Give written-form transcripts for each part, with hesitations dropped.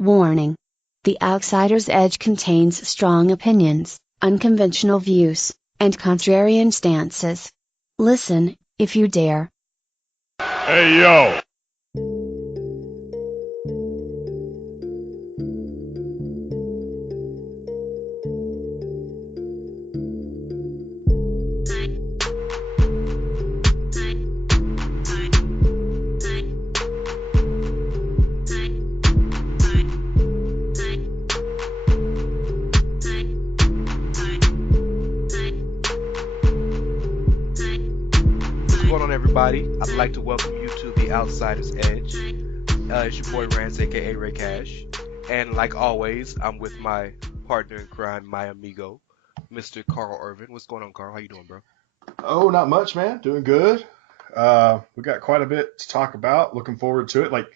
Warning. The Outsider's Edge contains strong opinions, unconventional views, and contrarian stances. Listen, if you dare. Hey, yo! Everybody, I'd like to welcome you to the Outsider's Edge. It's your boy Rance, aka Ray Cash, and like always, I'm with my partner in crime, my amigo, Mr. Karl Irvin. What's going on, Karl? How you doing, bro? Oh, not much, man. Doing good. We got quite a bit to talk about. Looking forward to it. Like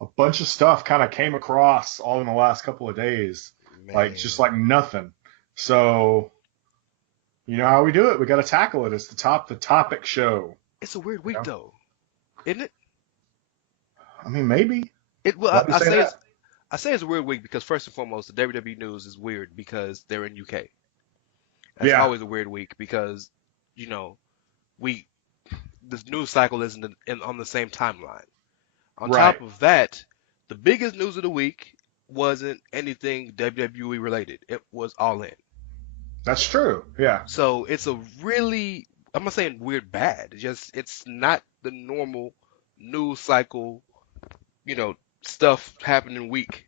a bunch of stuff kind of came across all in the last couple of days, Man. just like nothing. So, you know how we do it. We got to tackle it. It's the topic show. It's a weird week, though, isn't it? I mean, maybe. I say it's a weird week because first and foremost, the WWE news is weird because they're in UK. That's always a weird week because, you know, the news cycle isn't on the same timeline. On top of that, the biggest news of the week wasn't anything WWE related. It was All In. That's true. Yeah. So it's a really, I'm not saying weird bad. It's not the normal news cycle, stuff happening week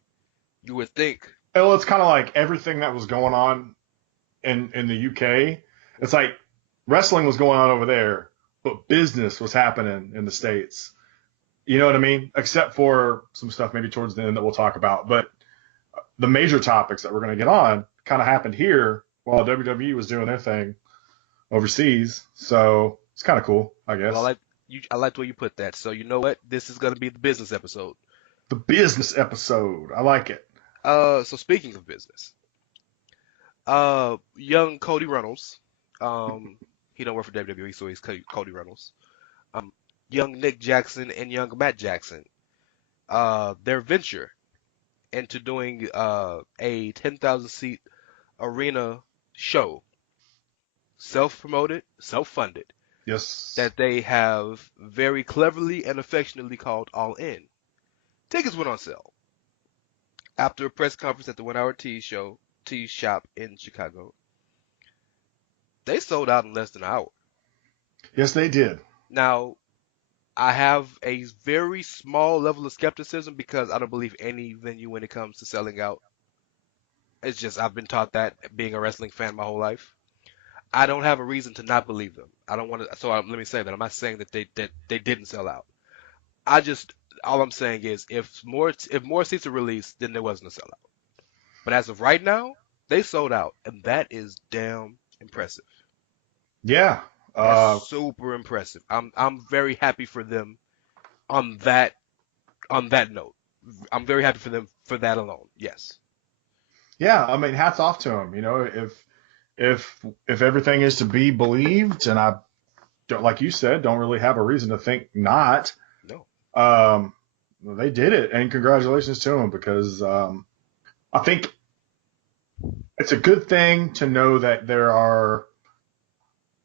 you would think. Well, it's kind of like everything that was going on in the UK. It's like wrestling was going on over there, but business was happening in the States. You know what I mean? Except for some stuff maybe towards the end that we'll talk about. But the major topics that we're going to get on kind of happened here while WWE was doing their thing overseas. So it's kind of cool, I guess. Well, I like the way you put that. So you know what? This is going to be the business episode. The business episode. I like it. So speaking of business, young Cody Reynolds, he don't work for WWE, so he's Cody Reynolds. Young Nick Jackson and young Matt Jackson, their venture into doing a 10,000 seat arena show, self-promoted, self-funded. Yes. That they have very cleverly and affectionately called All In. Tickets went on sale after a press conference at the 1 Hour Tea Shop in Chicago. They sold out in less than an hour. Yes, they did. Now, I have a very small level of skepticism because I don't believe any venue when it comes to selling out. It's just I've been taught that being a wrestling fan my whole life. I don't have a reason to not believe them. I don't want to. So let me say that I'm not saying that they didn't sell out. All I'm saying is if more seats are released, then there wasn't a sellout. But as of right now, they sold out, and that is damn impressive. Yeah. That's super impressive. I'm very happy for them on that note. I'm very happy for them for that alone. Yes. Yeah, I mean, hats off to them. You know, if everything is to be believed, and I don't, like you said, don't really have a reason to think not. No. They did it, and congratulations to them because I think it's a good thing to know that there are.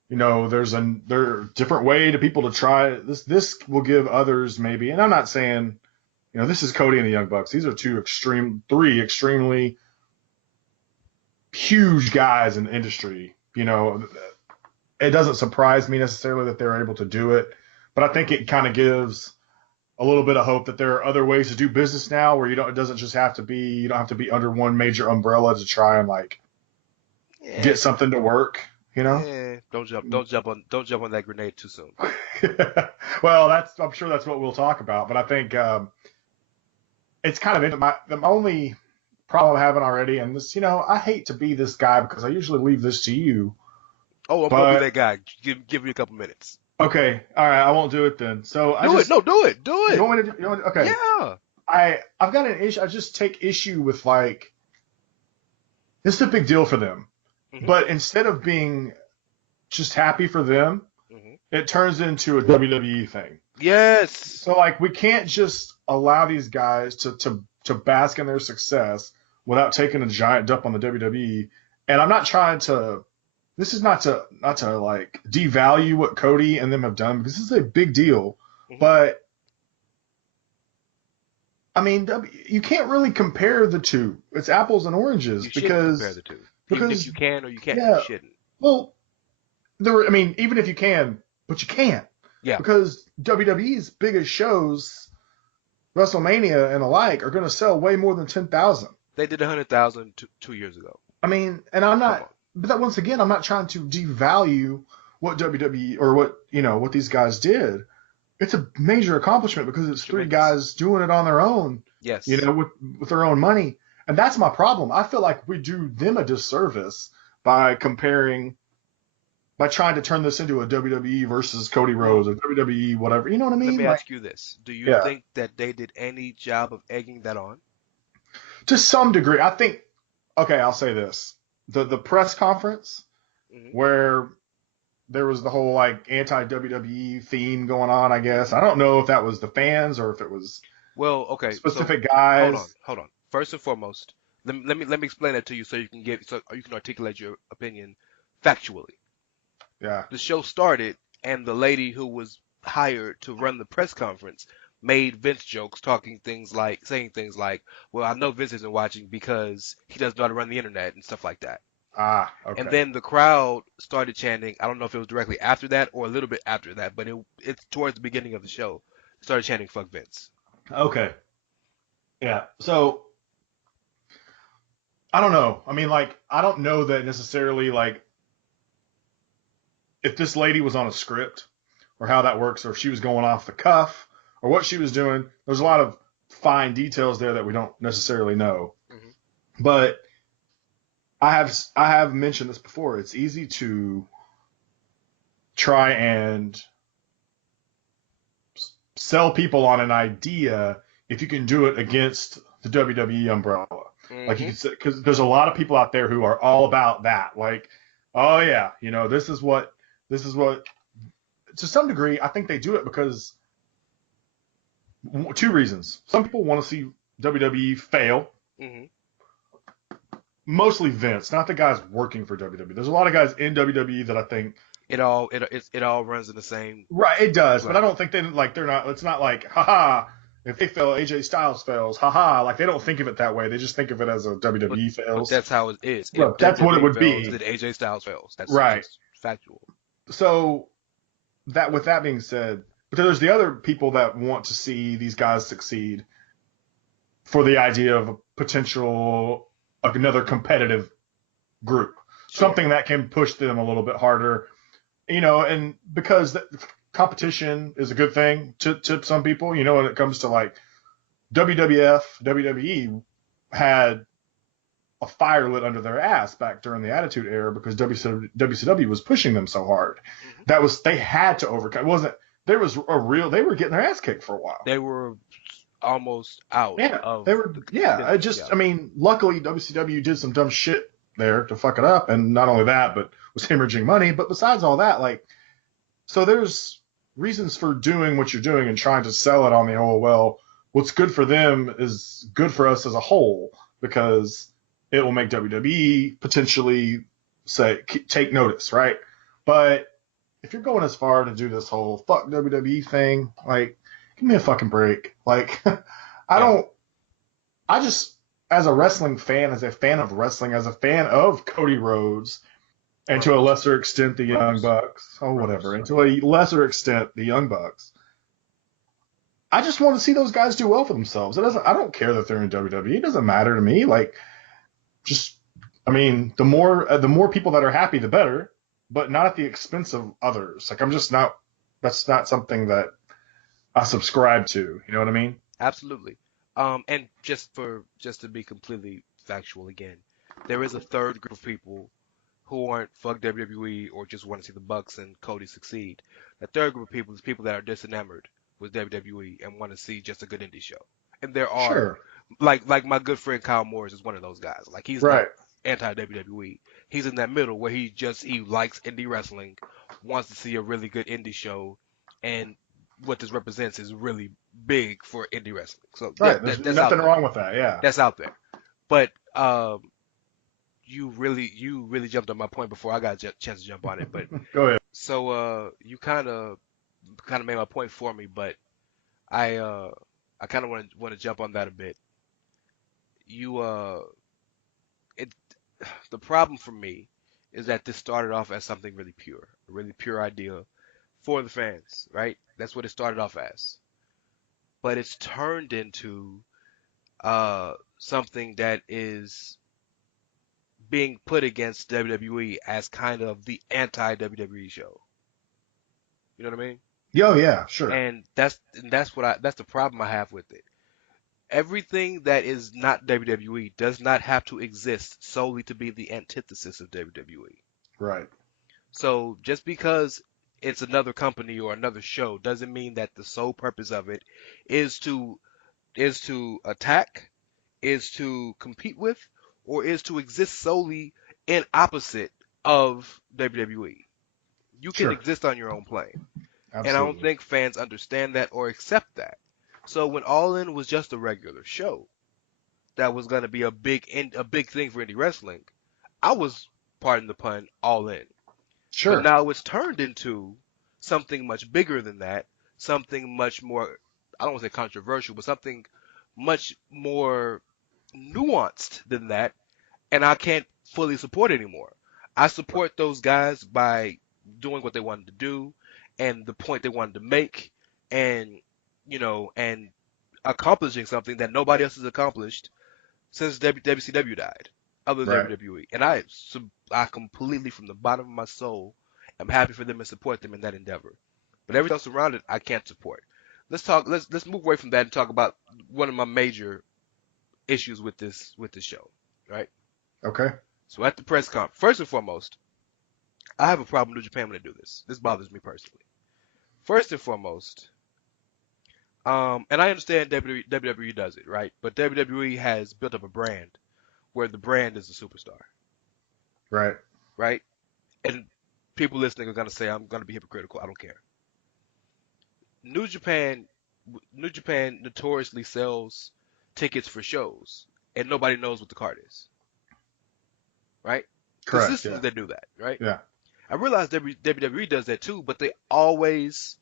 There's a different way to people to try this. This will give others maybe, and I'm not saying, this is Cody and the Young Bucks. These are three extremely huge guys in the industry. It doesn't surprise me necessarily that they're able to do it, but I think it kind of gives a little bit of hope that there are other ways to do business now where you don't have to be under one major umbrella to try and get something to work. Don't jump on that grenade too soon. Well, I'm sure that's what we'll talk about, but I think it's kind of the only problem I'm having already, and this, I hate to be this guy because I usually leave this to you. Oh, I'm gonna be that guy. Give me a couple minutes. Okay, all right, I won't do it then. So do it. You want me to? Okay. Yeah. I've got an issue. I just take issue with this is a big deal for them. Mm-hmm. But instead of being just happy for them, mm-hmm. it turns into a WWE thing. Yes. So we can't just allow these guys to to bask in their success without taking a giant dump on the WWE. And I'm not trying to. This is not to like devalue what Cody and them have done, because this is a big deal. Mhm. But I mean, you can't really compare the two. It's apples and oranges You shouldn't compare because the two. Even if because you can or you can't, yeah, you shouldn't. well, I mean, even if you can, but you can't, Yeah. because WWE's biggest shows, WrestleMania and the like, are going to sell way more than 10,000. They did 100,000 2 years ago. I mean, and I'm Come not, on. but that, once again, I'm not trying to devalue what WWE or what these guys did. It's a major accomplishment because it's three Tremendous. guys doing it on their own, Yes. with their own money. And that's my problem. I feel like we do them a disservice by trying to turn this into a WWE versus Cody Rhodes or WWE whatever. You know what I mean? Let me Like, ask you this. Do you yeah, think that they did any job of egging that on? to some degree. I think, okay, I'll say this. The press conference Mhm. where there was the whole like anti-WWE theme going on, I guess. I don't know if that was the fans or if it was Well, okay. So specific guys. hold on. First and foremost, let me explain that to you so you can articulate your opinion factually. Yeah. The show started, and the lady who was hired to run the press conference made Vince jokes, saying things like, "Well, I know Vince isn't watching because he doesn't know how to run the internet," and stuff like that. Ah, And okay. then the crowd started chanting. I don't know if it was directly after that or a little bit after that, but it's towards the beginning of the show. Started chanting "fuck Vince." Okay. Yeah. So I don't know. I mean, like, I don't know that necessarily, like, if this lady was on a script or how that works, or if she was going off the cuff or what she was doing. There's a lot of fine details there that we don't necessarily know. Mhm. But I have mentioned this before. It's easy to try and sell people on an idea if you can do it against the WWE umbrella. Like, you Mhm. can say, because there's a lot of people out there who are all about that. Like, oh yeah, this is what to some degree, I think they do it because two reasons. Some people want to see WWE fail. Mhm. Mostly Vince, not the guys working for WWE. There's a lot of guys in WWE that I think, It all runs in the same right, it does, but I flow. don't think they're not. It's not like, haha, if they fail, AJ Styles fails, haha. Like, they don't think of it that way. They just think of it as a But WWE but fails. that's how it is. If Look, that's what it WWE would fails, be, then AJ Styles fails. That's right? just factual. So with that being said, but there's the other people that want to see these guys succeed for the idea of a potential, like, another competitive group, Sure. something that can push them a little bit harder, and because competition is a good thing to some people, when it comes to like WWF, WWE had a fire lit under their ass back during the Attitude Era because WCW was pushing them so hard. Mhm. They had to overcome. It wasn't They were getting their ass kicked for a while. They were almost out Yeah, of they were. the Yeah, business. Yeah. I mean, luckily WCW did some dumb shit there to fuck it up, and not only that, but was hemorrhaging money. But besides all that, like, so there's reasons for doing what you're doing and trying to sell it on the whole. Well, what's good for them is good for us as a whole because it will make WWE potentially take notice, right? But if you're going as far to do this whole fuck WWE thing, like, give me a fucking break. Like, Yeah. I just, as a wrestling fan, as a fan of wrestling, as a fan of Cody Rhodes, and to a Rose. lesser extent, the Young Rose. Bucks, or whatever, Rose. and to a lesser extent, the Young Bucks, I just want to see those guys do well for themselves. I don't care that they're in WWE. It doesn't matter to me. Like, just, I mean, the more people that are happy, the better, but not at the expense of others. Like, I'm just not. That's not something that I subscribe to. You know what I mean? Absolutely. And just to be completely factual again, there is a third group of people who aren't fuck WWE or just want to see the Bucks and Cody succeed. The third group of people is people that are disenamored with WWE and want to see just a good indie show. And there are Sure. like my good friend Kyle Morris is one of those guys. Like, he's not Right. anti WWE. He's in that middle where he likes indie wrestling, wants to see a really good indie show, and what this represents is really big for indie wrestling. So Right. There's that's out nothing there. wrong with that. Yeah. That's out there. But you really jumped on my point before I got a chance to jump on it. But Go ahead. so you kind of made my point for me, but I kind of want to jump on that a bit. You it the problem for me is that this started off as something really pure, a really pure idea for the fans, right? That's what it started off as. But it's turned into something that is being put against WWE as kind of the anti WWE show. You know what I mean? Yo, yeah, sure. And that's that's the problem I have with it. Everything that is not WWE does not have to exist solely to be the antithesis of WWE. Right. So just because it's another company or another show doesn't mean that the sole purpose of it is to attack, is to compete with, or is to exist solely in opposite of WWE. You can Sure. exist on your own plane. And I don't Absolutely. think fans understand that or accept that. So when All In was just a regular show that was going to be a big thing for indie wrestling, I was, pardon the pun, all in. But Sure. now it's turned into something much bigger than that, something much more, I don't want to say controversial, but something much more nuanced than that, and I can't fully support it anymore. I support those guys by doing what they wanted to do and the point they wanted to make, and and accomplishing something that nobody else has accomplished since WCW died, other than Right. WWE. And I completely, from the bottom of my soul, am happy for them and support them in that endeavor. But everything else around it, I can't support. Let's talk. Let's move away from that and talk about one of my major issues with this show, right? Okay. So at the press conference, first and foremost, I have a problem with New Japan when they do this. This bothers me personally. First and foremost, and I understand WWE does it, right? But WWE has built up a brand where the brand is the superstar, Right. right? And people listening are gonna say I'm gonna be hypocritical. I don't care. New Japan, New Japan notoriously sells tickets for shows, and nobody knows what the card is, right? Correct. Consistently, Yeah. they do that, right? Yeah. I realize WWE does that too, but they always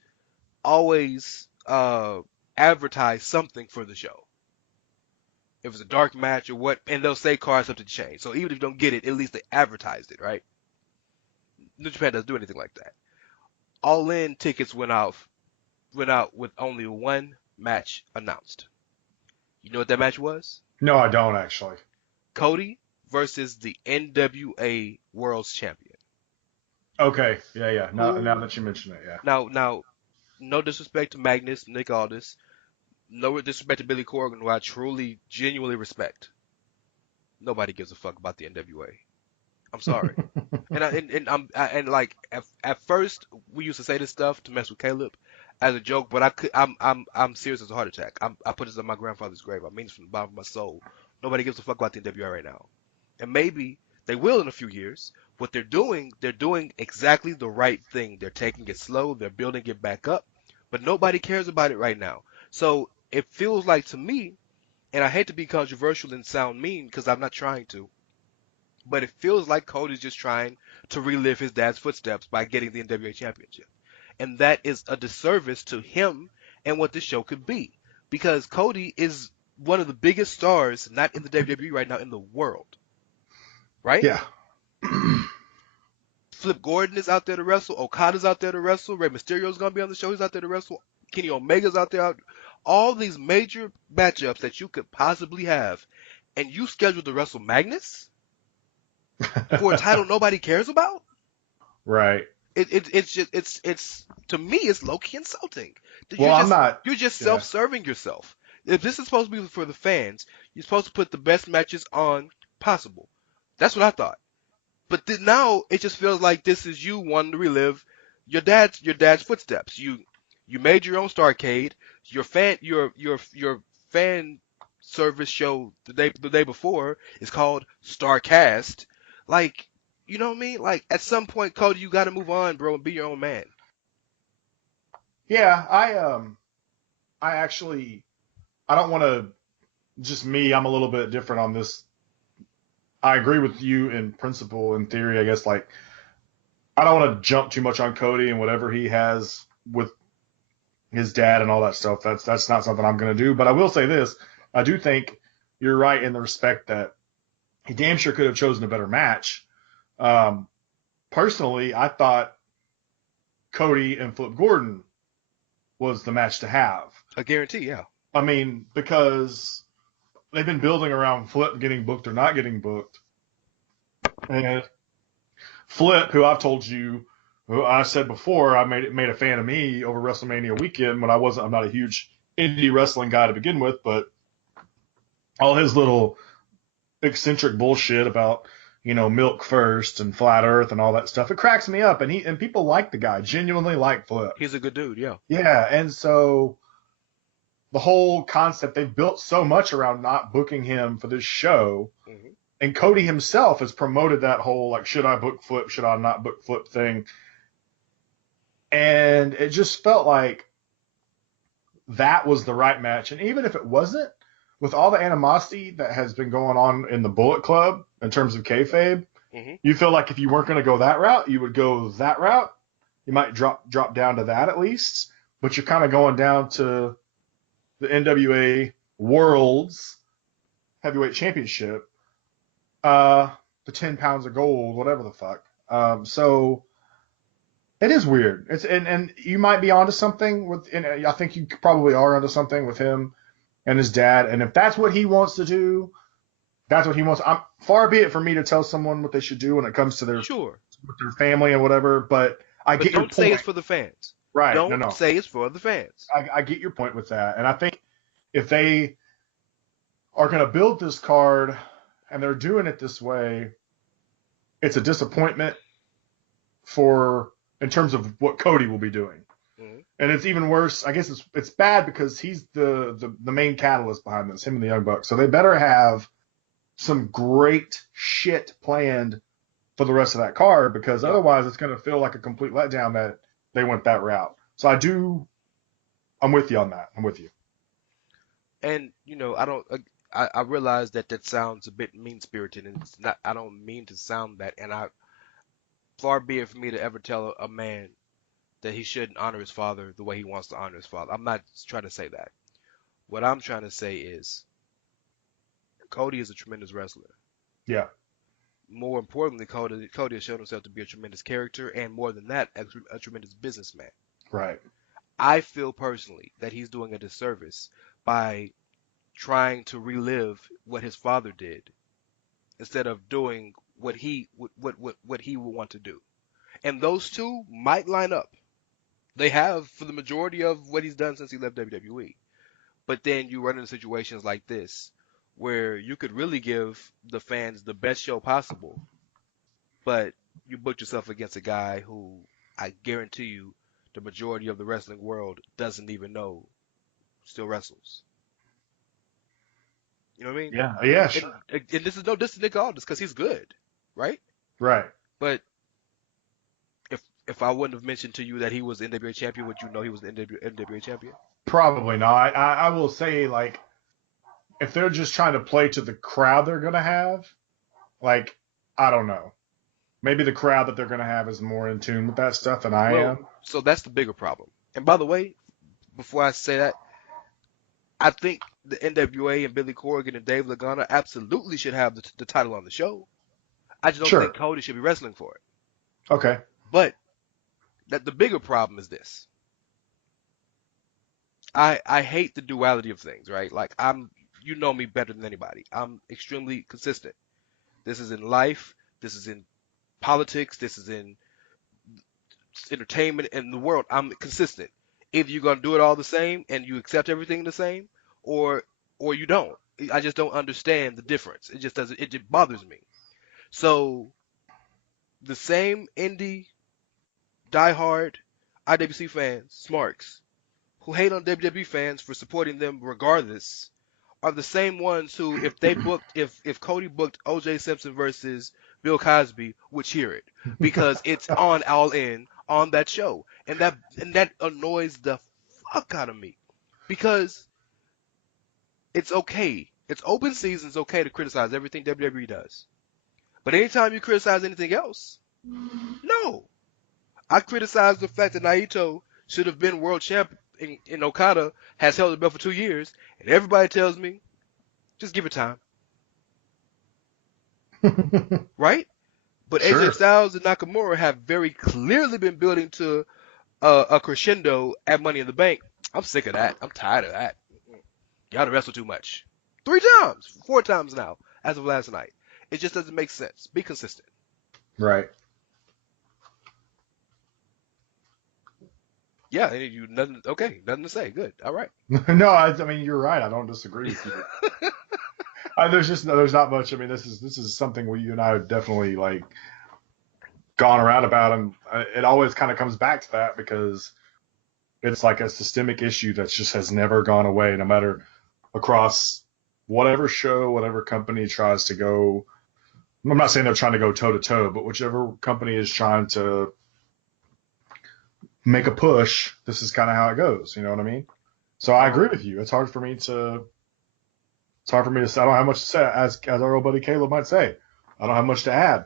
advertise something for the show. If it's a dark match or what, and they'll say cards up to change. So even if you don't get it, at least they advertised it, right? New Japan doesn't do anything like that. All In tickets went out with only one match announced. You know what that match was? No, I don't actually. Cody versus the NWA World's Champion. Okay. Yeah, yeah. Now that you mention it, yeah. Now, no disrespect to Magnus, Nick Aldis, no disrespect to Billy Corgan, who I truly, genuinely respect. Nobody gives a fuck about the NWA. I'm sorry. And like at first we used to say this stuff to mess with Caleb as a joke, but I'm serious as a heart attack. I put this on my grandfather's grave. I mean this from the bottom of my soul. Nobody gives a fuck about the NWA right now, and maybe they will in a few years. What they're doing exactly the right thing. They're taking it slow. They're building it back up, but nobody cares about it right now. So it feels like to me, and I hate to be controversial and sound mean because I'm not trying to, but it feels like Cody's just trying to relive his dad's footsteps by getting the NWA championship. And that is a disservice to him and what this show could be. Because Cody is one of the biggest stars, not in the WWE right now, in the world. Right? Yeah. Flip Gordon is out there to wrestle. Okada's out there to wrestle. Rey Mysterio's going to be on the show. He's out there to wrestle. Kenny Omega's out there. All these major matchups that you could possibly have. And you scheduled to wrestle Magnus? For a title nobody cares about? Right. It's to me it's low-key insulting. You're just Yeah. self-serving yourself. If this is supposed to be for the fans, you're supposed to put the best matches on possible. That's what I thought. But now it just feels like this is you wanting to relive your dad's footsteps. You made your own Starcade. Your fan service show the day before is called Starcast. Like, you know what I mean? Like, at some point, Cody, you got to move on, bro, and be your own man. Yeah, I don't want to, just me, I'm a little bit different on this. I agree with you in principle, in theory, I guess. Like, I don't want to jump too much on Cody and whatever he has with his dad and all that stuff. That's not something I'm going to do. But I will say this: I do think you're right in the respect that he damn sure could have chosen a better match. Personally, I thought Cody and Flip Gordon was the match to have. A guarantee, yeah. I mean, because they've been building around Flip getting booked or not getting booked. And Flip, who I've told you, who I said before, I made a fan of me over WrestleMania weekend when I'm not a huge indie wrestling guy to begin with, but all his little eccentric bullshit about, milk first and flat earth and all that stuff, it cracks me up. And people like the guy, genuinely like Flip. He's a good dude, yeah. Yeah, and so the whole concept, they've built so much around not booking him for this show. Mm-hmm. And Cody himself has promoted that whole, like, should I book Flip, should I not book Flip thing. And it just felt like that was the right match. And even if it wasn't, with all the animosity that has been going on in the Bullet Club in terms of kayfabe, Mm-hmm. you feel like if you weren't going to go that route, you would go that route. You might drop down to that at least. But you're kind of going down to the NWA World's Heavyweight Championship, the 10 pounds of gold, whatever the fuck. So it is weird. And you might be onto something and I think you probably are onto something with him and his dad. And if that's what he wants to do, that's what he wants. Far be it for me to tell someone what they should do when it comes to with their family and whatever. But I get your point. Don't say it's for the fans. Right? Don't say it's for the fans. I get your point with that, and I think if they are going to build this card and they're doing it this way, it's a disappointment in terms of what Cody will be doing. Mm-hmm. And it's even worse. I guess it's bad because he's the main catalyst behind this, him and the Young Bucks. So they better have some great shit planned for the rest of that card, because otherwise it's going to feel like a complete letdown that they went that route. So I'm with you on that. I'm with you. And I realize that sounds a bit mean-spirited, and it's not. I don't mean to sound that, and far be it for me to ever tell a man that he shouldn't honor his father the way he wants to honor his father. I'm not trying to say that. What I'm trying to say is Cody is a tremendous wrestler. Yeah. More importantly, Cody has shown himself to be a tremendous character, and more than that, a tremendous businessman. Right. I feel personally that he's doing a disservice by trying to relive what his father did instead of doing what he would want to do. And those two might line up. They have for the majority of what he's done since he left WWE. But then you run into situations like this where you could really give the fans the best show possible, but you booked yourself against a guy who I guarantee you the majority of the wrestling world doesn't even know still wrestles. You know what I mean? Yeah. Yeah. Sure. And this is no diss to Nick Aldis because he's good, right? Right. But if I wouldn't have mentioned to you that he was the NWA champion, would you know he was the NWA champion? Probably not. I will say, like, if they're just trying to play to the crowd they're going to have, like, I don't know. Maybe the crowd that they're going to have is more in tune with that stuff than I am. So that's the bigger problem. And by the way, before I say that, I think the NWA and Billy Corgan and Dave Lagana absolutely should have the title on the show. I just don't think Cody should be wrestling for it. Okay. But the bigger problem is this. I hate the duality of things, right? Like you know me better than anybody. I'm extremely consistent. This is in life. This is in politics. This is in entertainment in the world. I'm consistent. Either you're gonna do it all the same and you accept everything the same, or you don't. I just don't understand the difference. It just doesn't. It just bothers me. So the same indie, diehard IWC fans, smarks, who hate on WWE fans for supporting them regardless, are the same ones who, if Cody booked O.J. Simpson versus Bill Cosby, would cheer it because it's on All In on that show, and that annoys the fuck out of me. Because it's okay. It's open season. It's okay to criticize everything WWE does. But anytime you criticize anything else, no. I criticize the fact that Naito should have been world champ and Okada has held the belt for 2 years, and everybody tells me, just give it time. Right? But Sure. AJ Styles and Nakamura have very clearly been building to a crescendo at Money in the Bank. I'm sick of that. I'm tired of that. Y'all wrestle too much. 3 times, 4 times now, as of last night. It just doesn't make sense. Be consistent. Right. Yeah, you nothing. Okay, nothing to say. Good. All right. No, I mean you're right. I don't disagree with you. There's not much. I mean, this is something where you and I have definitely like gone around about, and it always kind of comes back to that because it's like a systemic issue that just has never gone away, no matter across whatever show, whatever company tries to go. I'm not saying they're trying to go toe to toe, but whichever company is trying to make a push, this is kind of how it goes. You know what I mean? So I agree with you. It's hard for me to say. I don't have much to say. As our old buddy Caleb might say, I don't have much to add.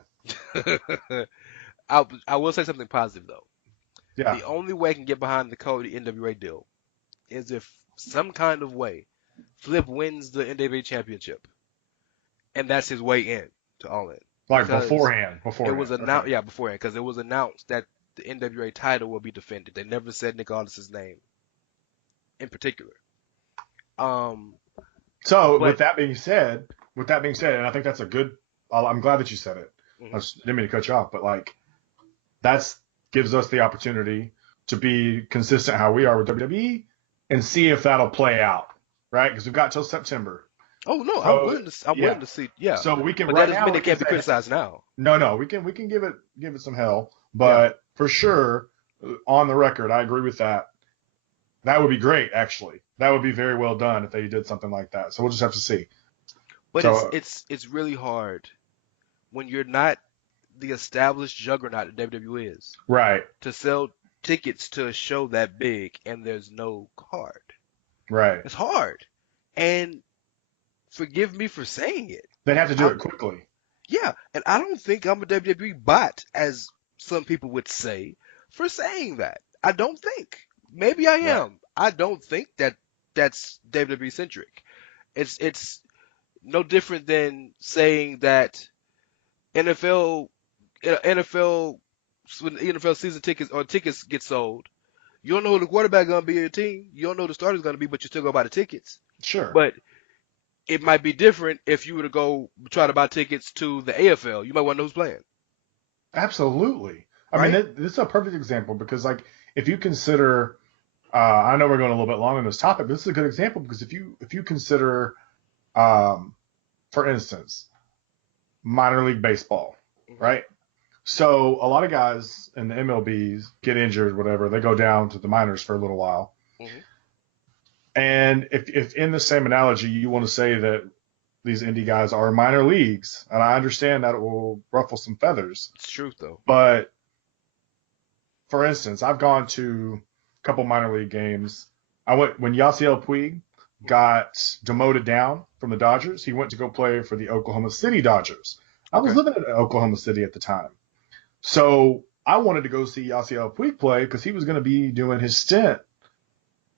I will say something positive though. Yeah. The only way I can get behind the Cody NWA deal is if some kind of way Flip wins the NWA championship, and that's his way in to All In. Like Because beforehand. It was announced, yeah, beforehand, because it was announced that the NWA title will be defended. They never said Nick Aldis's name in particular. So with that being said, and I think that's a good. I'm glad that you said it. Mhm. I didn't mean to cut you off, but like that gives us the opportunity to be consistent how we are with WWE and see if that'll play out, right? Because we've got till September. Oh no, So, I'm willing to see. Yeah, So we can. but Right that doesn't now, mean we it can't be say, criticized now. No, we can give it some hell, but for sure, on the record, I agree with that. That would be great, actually. That would be very well done if they did something like that. So we'll just have to see. But So- it's really hard when you're not the established juggernaut that WWE is Right, to sell tickets to a show that big and there's no card. right. It's hard, and forgive me for saying it. They'd have to do it quickly. Yeah, and I don't think I'm a WWE bot, as some people would say, for saying that. I don't think. Maybe I am. Right. I don't think that's WWE centric. It's no different than saying that NFL when the NFL season tickets get sold, you don't know who the quarterback gonna be in your team. You don't know who the starter's gonna be, but you still go buy the tickets. Sure. But it might be different if you were to go try to buy tickets to the AFL. You might want to know who's playing. Absolutely. I Right? mean, this is a perfect example because, like, if you consider, I know we're going a little bit long on this topic, but this is a good example because if you consider, for instance, minor league baseball, right? So a lot of guys in the MLBs get injured, whatever. They go down to the minors for a little while. Mhm. And if in the same analogy you want to say that these indie guys are minor leagues, and I understand that it will ruffle some feathers, It's truth though. but for instance, I've gone to a couple minor league games. I went when Yasiel Puig got demoted down from the Dodgers. He went to go play for the Oklahoma City Dodgers. I was Okay. living in Oklahoma City at the time. So I wanted to go see Yasiel Puig play because he was going to be doing his stint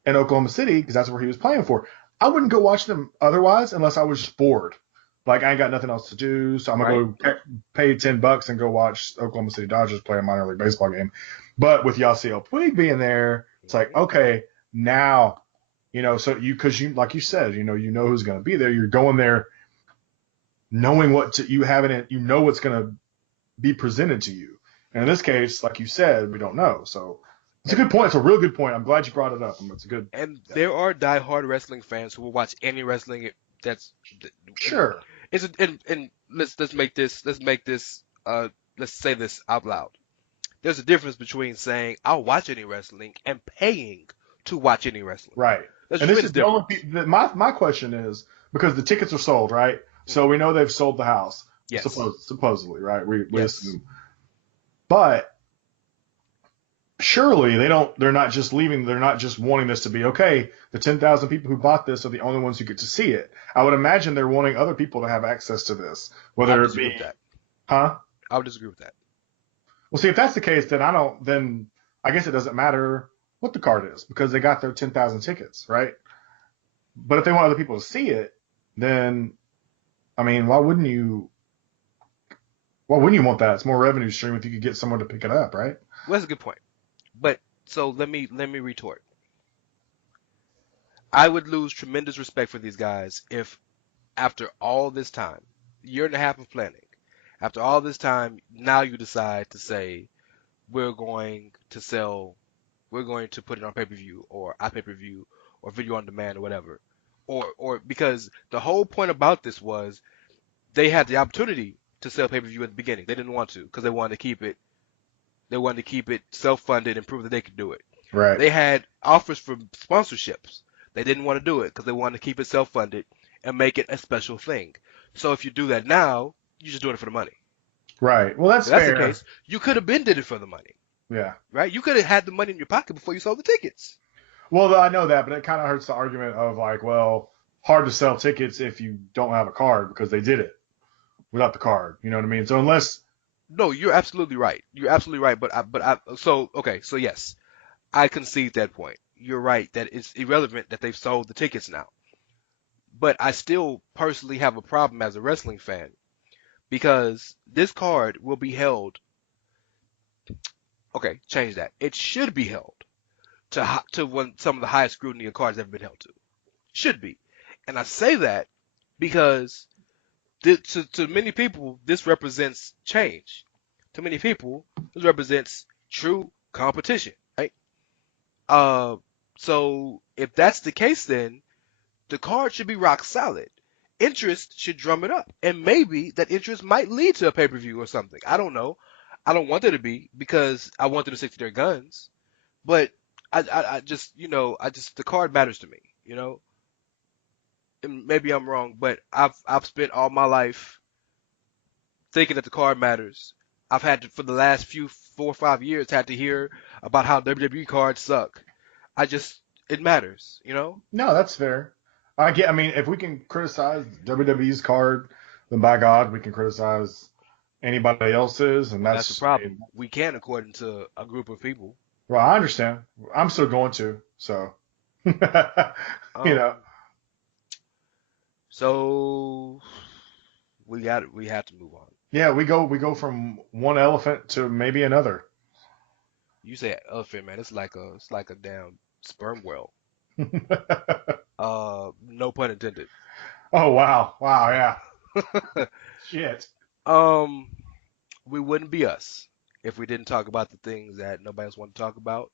in Oklahoma City because that's where he was playing for. I wouldn't go watch them otherwise unless I was just bored. Like, I ain't got nothing else to do, so I'm going to go pay $10 and go watch Oklahoma City Dodgers play a minor league baseball game. But with Yasiel Puig being there, it's like, okay, now, so because you, like you said, you know who's going to be there. You're going there knowing you know what's going to be presented to you. And in this case, like you said, we don't know. So it's a good point. It's a real good point. I'm glad you brought it up. It's a good. And there are diehard wrestling fans who will watch any wrestling that's Sure. And let's make this let's say this out loud. There's a difference between saying I'll watch any wrestling and paying to watch any wrestling. Right. That's And this really is the only my question is because the tickets are sold, right? So we know they've sold the house. Yes. Supposedly, right? We Yes. assume. But surely they're not just leaving, they're not just wanting this to be, okay, the 10,000 people who bought this are the only ones who get to see it. I would imagine they're wanting other people to have access to this, I would whether it disagree be, with that. huh? I would disagree with that. Well, see, if that's the case, then I guess it doesn't matter what the card is because they got their 10,000 tickets, right? But if they want other people to see it, then, I mean, why wouldn't you want that? It's more revenue stream if you could get someone to pick it up, right? Well, that's a good point. But so let me retort. I would lose tremendous respect for these guys if after all this time, year and a half of planning, after all this time, now you decide to say we're going to sell, we're going to put it on pay-per-view or iPay-per-view or video on demand or whatever. Or because the whole point about this was they had the opportunity to sell pay-per-view at the beginning. They didn't want to because they wanted to keep it self-funded and prove that they could do it. Right. They had offers for sponsorships. They didn't want to do it because they wanted to keep it self-funded and make it a special thing. So if you do that now, you're just doing it for the money. Right. Well, that's If that's fair. the case, you could have been did it for the money, Yeah. right? You could have had the money in your pocket before you sold the tickets. Well, I know that, but it kind of hurts the argument of like, well, hard to sell tickets if you don't have a card because they did it without the card. You know what I mean? So unless, No, you're absolutely right. You're absolutely right. So yes, I concede that point. You're right that it's irrelevant that they've sold the tickets now. But I still personally have a problem as a wrestling fan because this card will be held. Okay, change that. It should be held to one some of the highest scrutiny a card's ever been held to. Should be, and I say that because to many people this represents change. To many people, this represents true competition, right? Uh, so if that's the case, then the card should be rock solid. Interest should drum it up, and maybe that interest might lead to a pay-per-view or something. I don't know. I don't want there to be because I want them to stick to their guns. But I just, the card matters to me, And maybe I'm wrong, but I've spent all my life thinking that the card matters. I've had to, for the last 4 or 5 years, had to hear about how WWE cards suck. It matters. no, that's fair. I mean, if we can criticize WWE's card, then by God, we can criticize anybody else's, and That's the that's, I problem. mean, We can, according to a group of people. well, I understand. I'm still going to, so, you know, Um, so we have to move on. yeah, we go from one elephant to maybe another. You say elephant, man. It's like a damn sperm whale. No pun intended. Oh wow, wow, yeah, shit. Um, we wouldn't be us if we didn't talk about the things that nobody else wanted to talk about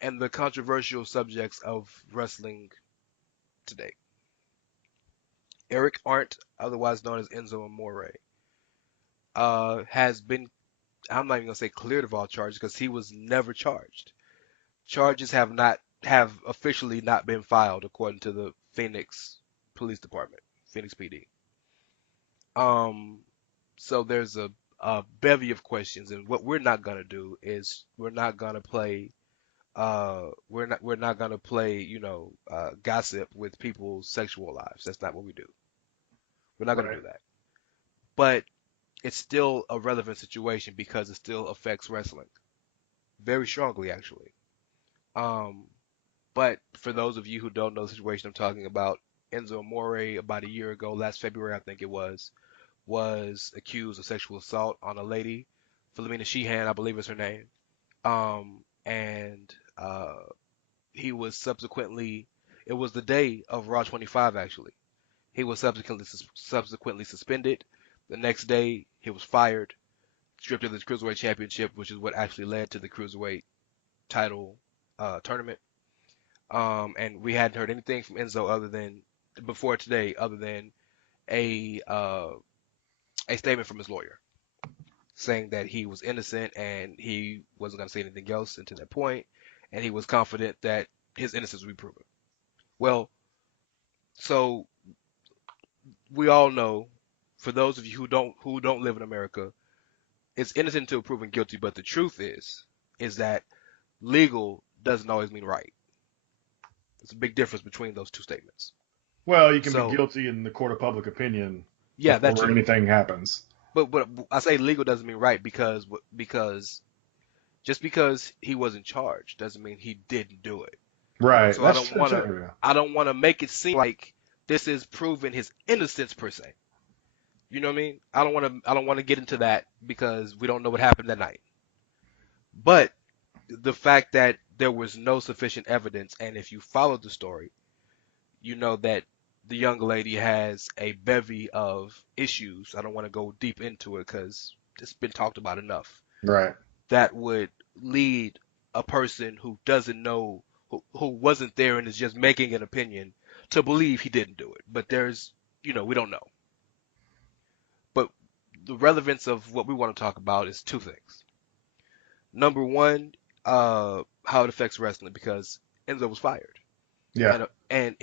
and the controversial subjects of wrestling today. Eric Arndt, otherwise known as Enzo Amore, has been, I'm not even gonna say cleared of all charges because he was never charged. Charges have officially not been filed according to the Phoenix Police Department, Phoenix PD. Um, so there's a bevy of questions, and what we're not gonna do is we're not gonna play gossip with people's sexual lives. That's not what we do. We're not gonna Right. do that. But it's still a relevant situation because it still affects wrestling very strongly, actually. Um, but for those of you who don't know the situation I'm talking about, Enzo Amore about a year ago, last February I think it was accused of sexual assault on a lady, Philomena Sheehan, I believe is her name. And he was subsequently, it was the day of Raw 25 actually. He was subsequently suspended. The next day he was fired, stripped of the Cruiserweight Championship, which is what actually led to the Cruiserweight title tournament. And we hadn't heard anything from Enzo other than before today, other than a statement from his lawyer saying that he was innocent and he wasn't going to say anything else until that point, and he was confident that his innocence would be proven. Well, so we all know, for those of you who don't live in America, it's innocent until proven guilty. But the truth is that legal doesn't always mean right. There's a big difference between those two statements. Well, you can be So guilty in the court of public opinion yeah, that before too. anything happens. But I say legal doesn't mean right because just because he wasn't charged doesn't mean he didn't do it. Right. So I That's don't true want to too. I don't want to make it seem like this is proving his innocence per se. You know what I mean? I don't want to get into that because we don't know what happened that night. But the fact that there was no sufficient evidence, and if you follow the story, you know that the young lady has a bevy of issues. I don't want to go deep into it because it's been talked about enough. Right. That would lead a person who doesn't know, who wasn't there and is just making an opinion to believe he didn't do it. But there's, we don't know. But the relevance of what we want to talk about is two things. Number one, how it affects wrestling because Enzo was fired. Yeah. And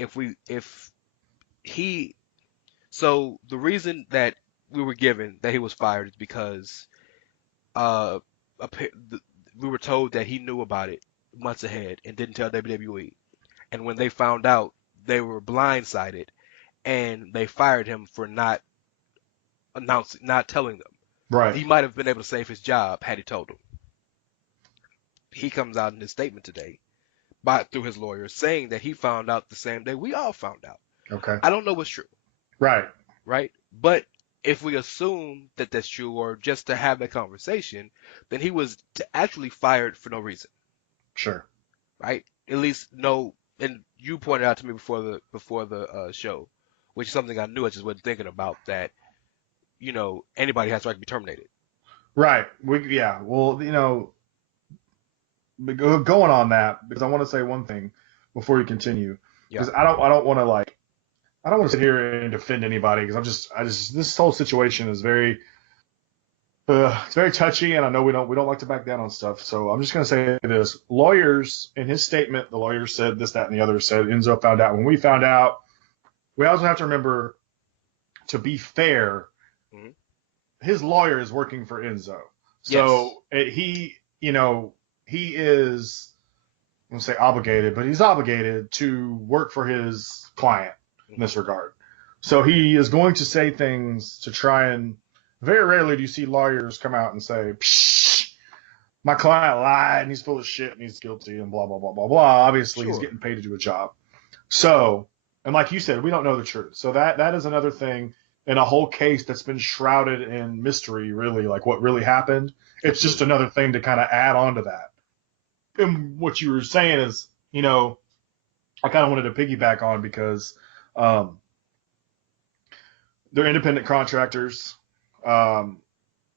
so the reason that we were given that he was fired is because uh, we were told that he knew about it months ahead and didn't tell WWE. And when they found out, they were blindsided and they fired him for not telling them. Right. He might have been able to save his job had he told them. He comes out in his statement today through his lawyer saying that he found out the same day we all found out. Okay. I don't know what's true. Right. Right? But if we assume that that's true or just to have that conversation, then he was actually fired for no reason. Sure. Right? At least no, and you pointed out to me before the show, which is something I knew I just wasn't thinking about, that anybody has the right to be terminated. Right. Well, going on that, because I want to say one thing before you continue, because Yeah. I don't want to sit here and defend anybody, because this whole situation is it's very touchy, and I know we don't like to back down on stuff. So I'm just going to say this: lawyers, in his statement, the lawyer said this, that, and the other. Said Enzo found out. When we found out, we also have to remember, to be fair, Mhm. his lawyer is working for Enzo, so he is, I won't say obligated, but he's obligated to work for his client in this regard. So he is going to say things to try and, very rarely do you see lawyers come out and say, Psh, my client lied and he's full of shit and he's guilty and blah, blah, blah, blah, blah. Obviously, He's getting paid to do a job. So, and like you said, we don't know the truth. So that is another thing in a whole case that's been shrouded in mystery, really, like what really happened. It's just another thing to kind of add on to that. And what you were saying is, I kind of wanted to piggyback on, because they're independent contractors,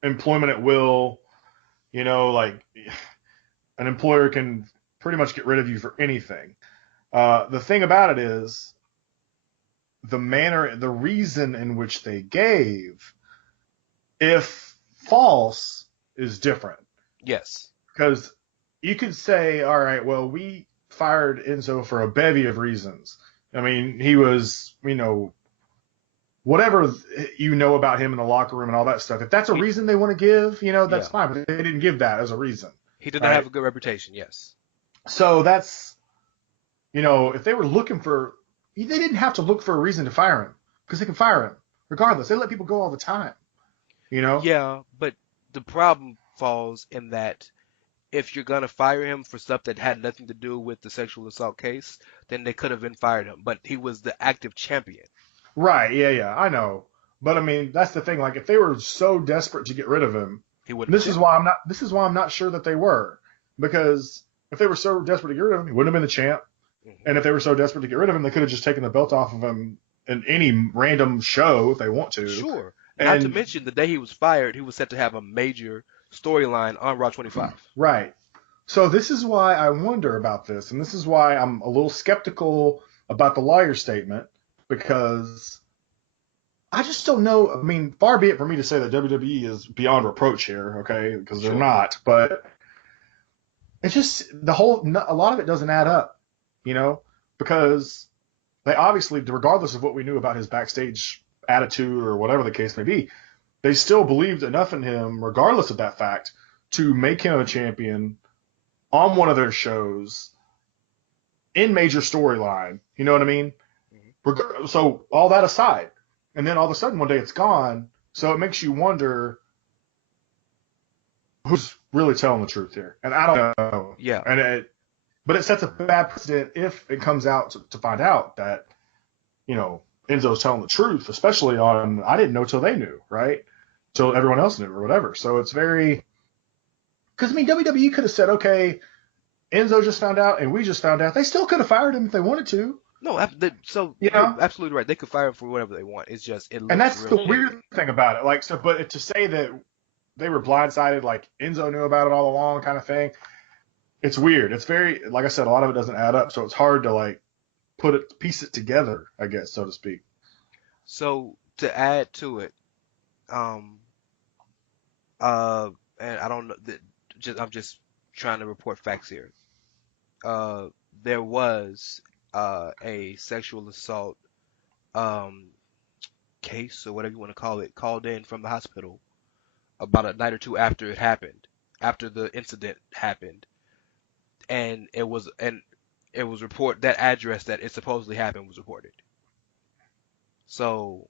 employment at will, like an employer can pretty much get rid of you for anything. The thing about it is the reason in which they gave, if false, is different. Yes. Because you could say, all right, well, we fired Enzo for a bevy of reasons. I mean, he was, whatever about him in the locker room and all that stuff. If that's a reason they want to give, that's fine. But they didn't give that as a reason. He did not have a good reputation, yes. So that's, if they were looking for, they didn't have to look for a reason to fire him, because they can fire him regardless. They let people go all the time, Yeah, but the problem falls in that if you're going to fire him for stuff that had nothing to do with the sexual assault case, then they could have been fired him. But he was the active champion. Right, yeah, I know. But I mean, that's the thing. Like, if they were so desperate to get rid of him, he wouldn't. This is why I'm not sure that they were. Because if they were so desperate to get rid of him, he wouldn't have been the champ. Mm-hmm. And if they were so desperate to get rid of him, they could have just taken the belt off of him in any random show if they want to. Sure. Not to mention, the day he was fired, he was set to have a major storyline on Raw 25. Right. So this is why I wonder about this, and this is why I'm a little skeptical about the lawyer statement, because I just don't know. I mean, far be it for me to say that WWE is beyond reproach here, okay? Because they're not. But it's just a lot of it doesn't add up, because they obviously, regardless of what we knew about his backstage attitude or whatever the case may be, they still believed enough in him, regardless of that fact, to make him a champion on one of their shows in major storyline. You know what I mean? So all that aside, and then all of a sudden one day it's gone. So it makes you wonder who's really telling the truth here. And I don't know. Yeah. But it sets a bad precedent if it comes out to find out that, Enzo's telling the truth, especially on, I didn't know till they knew, right? Till everyone else knew or whatever. So it's very, because WWE could have said, okay, Enzo just found out and we just found out. They still could have fired him if they wanted to. No, you're absolutely right. They could fire him for whatever they want. It's just, it looks and that's real the weird thing about it. Like, so, but to say that they were blindsided, like Enzo knew about it all along, kind of thing, it's weird. It's very, like I said, a lot of it doesn't add up, so it's hard to like piece it together, I guess, so to speak. So to add to it, and I don't know, I'm just trying to report facts here. There was a sexual assault case or whatever you want to call it, called in from the hospital about a night or two after it happened, after the incident happened, and it was reported, that address that it supposedly happened was reported. So,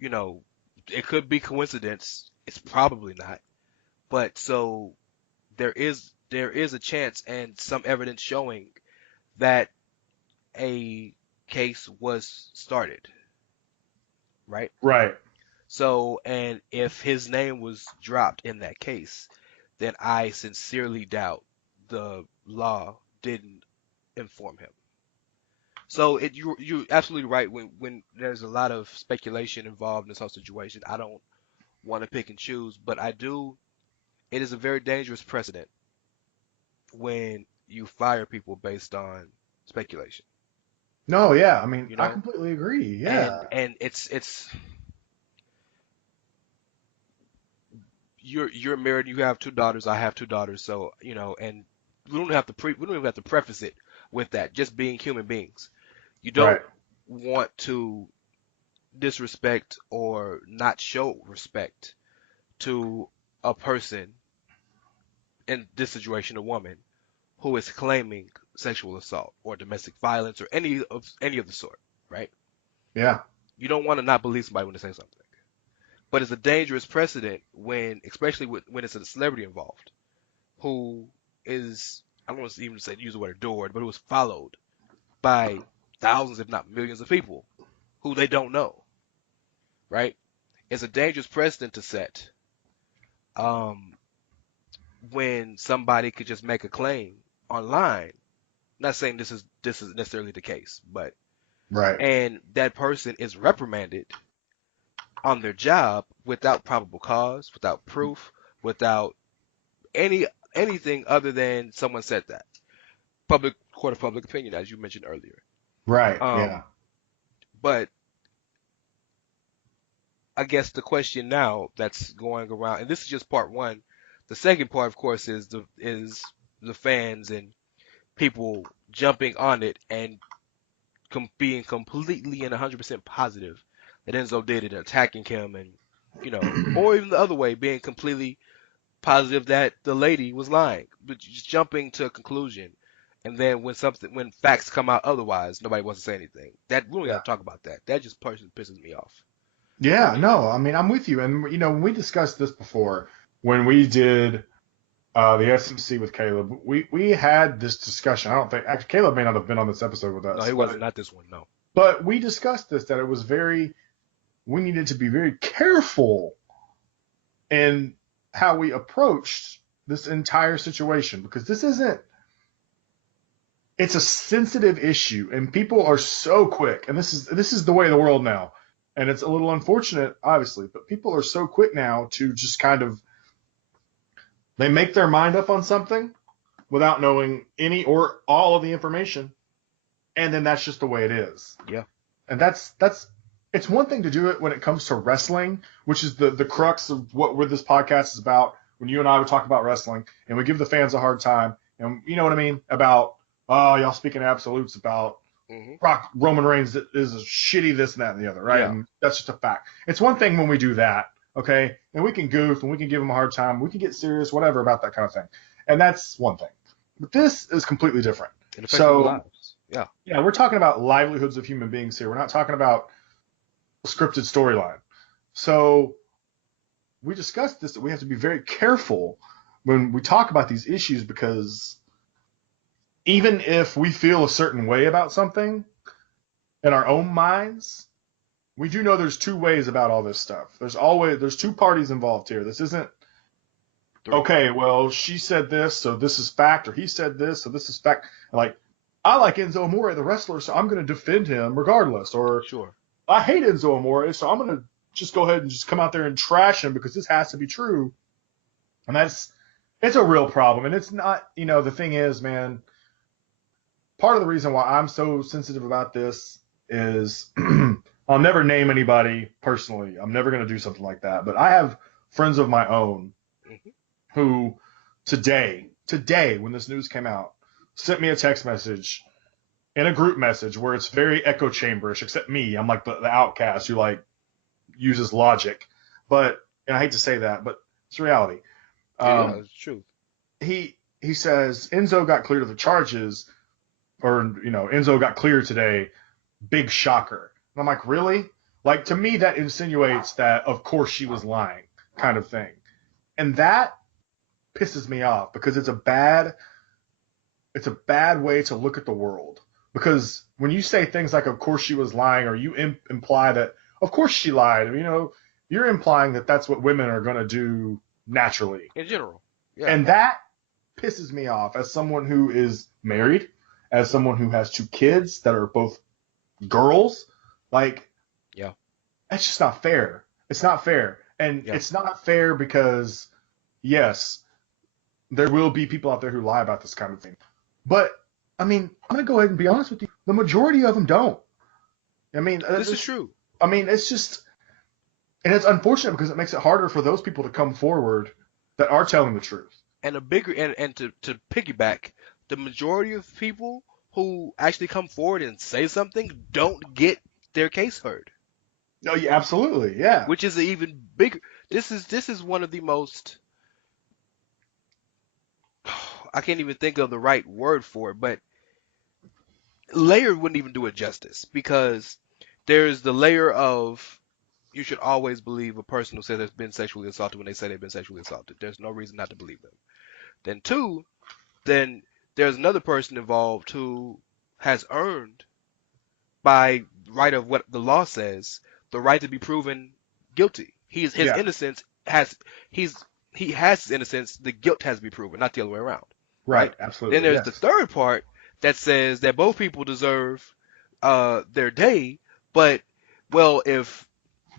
it could be coincidence. It's probably not, but so there is a chance and some evidence showing that a case was started, right? Right. So, and if his name was dropped in that case, then I sincerely doubt the law didn't inform him. So you're absolutely right. When there's a lot of speculation involved in this whole situation, I don't want to pick and choose, but I do. It is a very dangerous precedent when you fire people based on speculation. No, yeah, I mean, I completely agree. Yeah. And it's you're married, you have two daughters, I have two daughters, so and we don't even have to preface it with that. Just being human beings, you don't want to disrespect or not show respect to a person, in this situation a woman, who is claiming sexual assault or domestic violence or any of the sort, right? Yeah. You don't want to not believe somebody when they say something. But it's a dangerous precedent especially when it's a celebrity involved, who is, I don't want to even use the word adored, but who is followed by thousands, if not millions of people who they don't know, right? It's a dangerous precedent to set when somebody could just make a claim online. Not saying this is necessarily the case, but and that person is reprimanded on their job without probable cause, without proof, without anything other than someone said that. Court of public opinion, as you mentioned earlier. Right. Yeah. But I guess the question now that's going around, and this is just part one. The second part, of course, is the fans and people jumping on it and being completely and 100% positive that Enzo did it, attacking him, and or even the other way, being completely positive that the lady was lying, but just jumping to a conclusion. And then when facts come out otherwise, nobody wants to say anything. That we don't got to talk about that. That just personally pisses me off. Yeah, no, I mean, I'm with you. And, when we discussed this before, when we did the SMC with Caleb, we had this discussion. I don't think, actually, Caleb may not have been on this episode with us. No, he wasn't. Not this one, no. But we discussed this, that it was we needed to be very careful in how we approached this entire situation, because it's a sensitive issue, and people are so quick, and this is the way of the world now. And it's a little unfortunate, obviously, but people are so quick now to just kind of, they make their mind up on something without knowing any or all of the information, and then that's just the way it is. Yeah. And it's one thing to do it when it comes to wrestling, which is the crux of what this podcast is about. When you and I would talk about wrestling, and we give the fans a hard time, and you know what I mean, about, y'all speaking absolutes about Roman Reigns is shitty, this and that and the other, right? Yeah. And that's just a fact. It's one thing when we do that, okay? And we can goof and we can give them a hard time. We can get serious, whatever, about that kind of thing. And that's one thing. But this is completely different. It affects people's lives. Yeah. Yeah, we're talking about livelihoods of human beings here. We're not talking about a scripted storyline. So we discussed this, that we have to be very careful when we talk about these issues, because even if we feel a certain way about something in our own minds, we do know there's two ways about all this stuff. There's two parties involved here. This isn't, okay, well, she said this, so this is fact, or he said this, so this is fact. Like, I like Enzo Amore, the wrestler, so I'm going to defend him regardless. Or, sure, I hate Enzo Amore, so I'm going to just go ahead and just come out there and trash him because this has to be true. And it's a real problem. And it's not, the thing is, man, part of the reason why I'm so sensitive about this is I'll never name anybody personally. I'm never going to do something like that. But I have friends of my own who today, when this news came out, sent me a text message in a group message where it's very echo chamberish, except me. I'm like the outcast who like uses logic. And I hate to say that, but it's reality. It's true. He says Enzo got cleared of the charges, or Enzo got cleared today. Big shocker. And I'm like, really? Like, to me, that insinuates that of course she was lying, kind of thing. And that pisses me off because it's a bad way to look at the world. Because when you say things like of course she was lying, or you imply that of course she lied, you're implying that that's what women are going to do naturally in general. Yeah. And that pisses me off as someone who is married, as someone who has two kids that are both girls. Like, yeah, that's just not fair. It's not fair. And it's not fair because, yes, there will be people out there who lie about this kind of thing. But, I'm going to go ahead and be honest with you. The majority of them don't. This is true. It's just, and it's unfortunate because it makes it harder for those people to come forward that are telling the truth. And to piggyback, the majority of people who actually come forward and say something don't get their case heard. No, yeah, absolutely, yeah. Which is an even bigger. This is one of the most. I can't even think of the right word for it, but layer wouldn't even do it justice, because there's the layer of you should always believe a person who says they've been sexually assaulted when they say they've been sexually assaulted. There's no reason not to believe them. Then two, then there's another person involved who has earned, by right of what the law says, the right to be proven guilty. His innocence he has his innocence. The guilt has to be proven, not the other way around. Right, absolutely. Then there's the third part that says that both people deserve their day, but if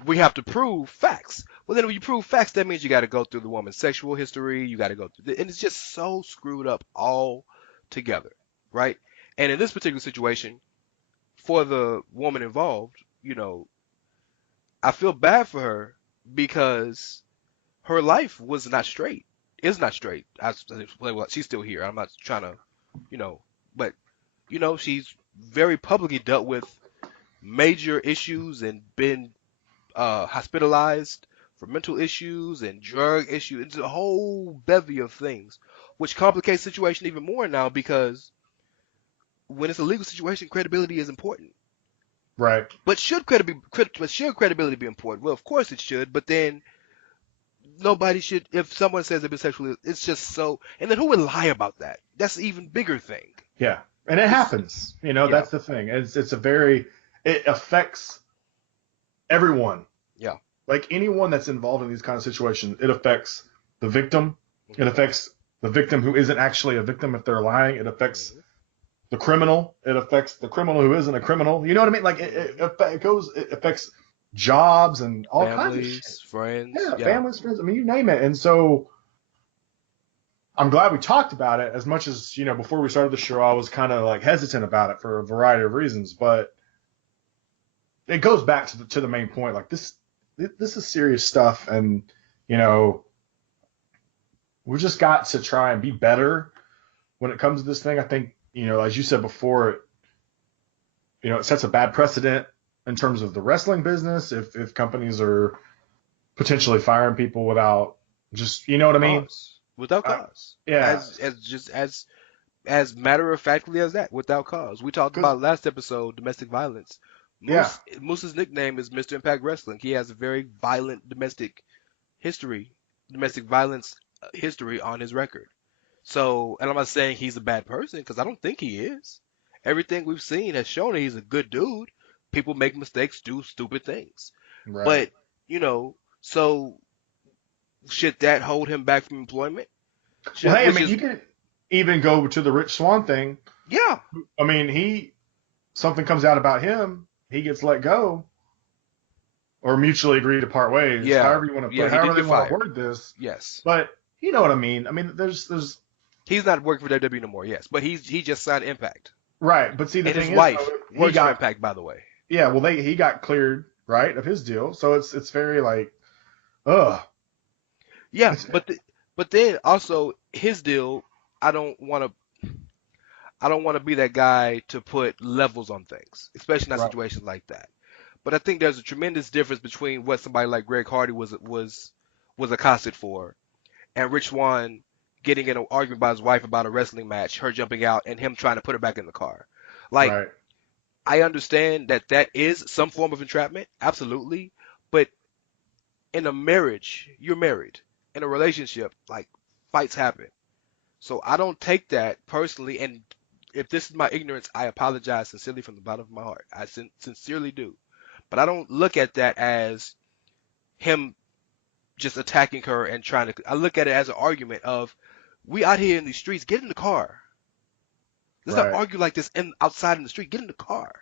we have to prove facts. Well, then when you prove facts, that means you got to go through the woman's sexual history. You got to go through, and it's just so screwed up all together, right? And in this particular situation, for the woman involved, I feel bad for her because her life was not straight. Is not straight. She's still here. I'm not trying to, but she's very publicly dealt with major issues and been hospitalized for mental issues and drug issues. It's a whole bevy of things, which complicates the situation even more now, because when it's a legal situation, credibility is important. Right. But should credibility be important? Well, of course it should, but then nobody should. If someone says they've been sexually, it's just so. And then who would lie about that? That's an even bigger thing. Yeah, and it happens. That's the thing. It affects everyone. Yeah. Like anyone that's involved in these kind of situations, it affects the victim. It affects the victim who isn't actually a victim if they're lying. It affects the criminal. It affects the criminal who isn't a criminal. You know what I mean? Like it affects jobs and all kinds of shit. Friends. Yeah, families, friends. You name it. And so I'm glad we talked about it, as much as, before we started the show, I was kind of like hesitant about it for a variety of reasons, but it goes back to the main point. Like this is serious stuff. And, we just got to try and be better when it comes to this thing. I think, as you said before, it sets a bad precedent in terms of the wrestling business. If companies are potentially firing people without just, you know what I mean? Without cause. Yeah. As as matter of factly as that, without cause. We talked 'Cause about last episode domestic violence. yeah, Moose's nickname is Mr. Impact Wrestling. He has a very violent domestic violence history on his record. So, and I'm not saying he's a bad person because I don't think he is. Everything we've seen has shown that he's a good dude. People make mistakes, do stupid things. right. But, so should that hold him back from employment? Well, hey, I Which mean, is, you could even go to the Rich Swann thing. yeah, I mean, something comes out about him, he gets let go, or mutually agree to part ways. yeah, However you want to yeah, put, he did however they get want to fired. word this. Yes. But you know what I mean. I mean, there's He's not working for WWE no more, yes. But he just signed Impact. right. But see, the And his thing is, wife though, he works for got Impact, by the way. yeah. Well, he got cleared right of his deal, so it's very like, ugh. Yeah, It's, but then also his deal, I don't want to be that guy to put levels on things, especially not right. situations like that. But I think there's a tremendous difference between what somebody like Greg Hardy was accosted for, and Rich Swann getting in an argument about his wife about a wrestling match, her jumping out, and him trying to put her back in the car. Like, Right. I understand that is some form of entrapment, absolutely. But in a marriage, you're married. In a relationship, like, fights happen. So I don't take that personally. And if this is my ignorance, I apologize sincerely from the bottom of my heart. I sincerely do. But I don't look at that as him just attacking her and trying to. I look at it as an argument of, we out here in these streets, get in the car. Let's not Right. argue like this outside in the street. Get in the car.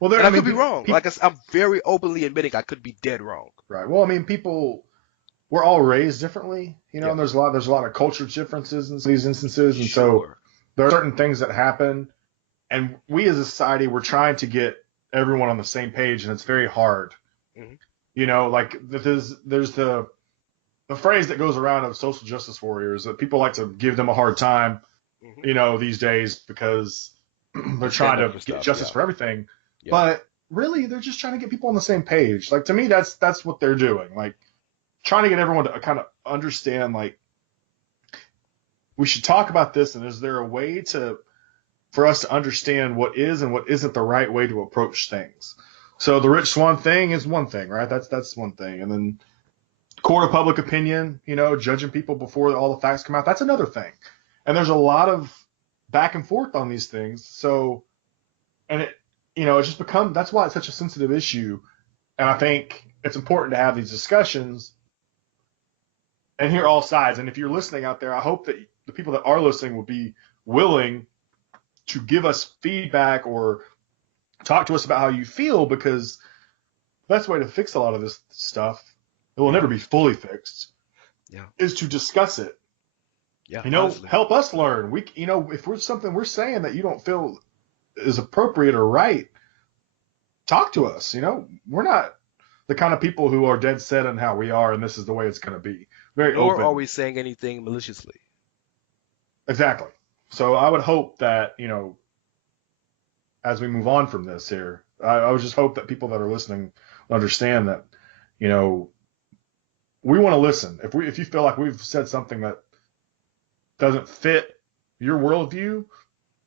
Well, there. And I I mean, could be wrong. people, Like I'm very openly admitting I could be dead wrong. right. Well, I mean, people. We're all raised differently, Yeah. and there's a lot of culture differences in these instances, and so Sure. there are certain things that happen, and we as a society we're trying to get everyone on the same page, and it's very hard. Mhm. Like there's the phrase that goes around of social justice warriors that people like to give them a hard time, Mhm. these days because they're Stand trying up to for get stuff. justice Yeah. for everything, Yeah. but really they're just trying to get people on the same page. Like to me, that's what they're doing. Like trying to get everyone to kind of understand, like, we should talk about this, and is there a way for us to understand what is and what isn't the right way to approach things? So the Rich Swann thing is one thing, right? That's one thing, and then court of public opinion, judging people before all the facts come out, that's another thing. And there's a lot of back and forth on these things. So, and it's just become, that's why it's such a sensitive issue. And I think it's important to have these discussions and hear all sides. And if you're listening out there, I hope that the people that are listening will be willing to give us feedback or talk to us about how you feel, because the best way to fix a lot of this stuff, it will never be fully fixed, Yeah. is to discuss it. Yeah. Honestly. Help us learn. If we're something we're saying that you don't feel is appropriate or right, talk to us. We're not the kind of people who are dead set on how we are and this is the way it's going to be. Very Nor open. are we saying anything maliciously. Exactly. So I would hope that, as we move on from this here, I would just hope that people that are listening understand that, we want to listen. If you feel like we've said something that doesn't fit your worldview,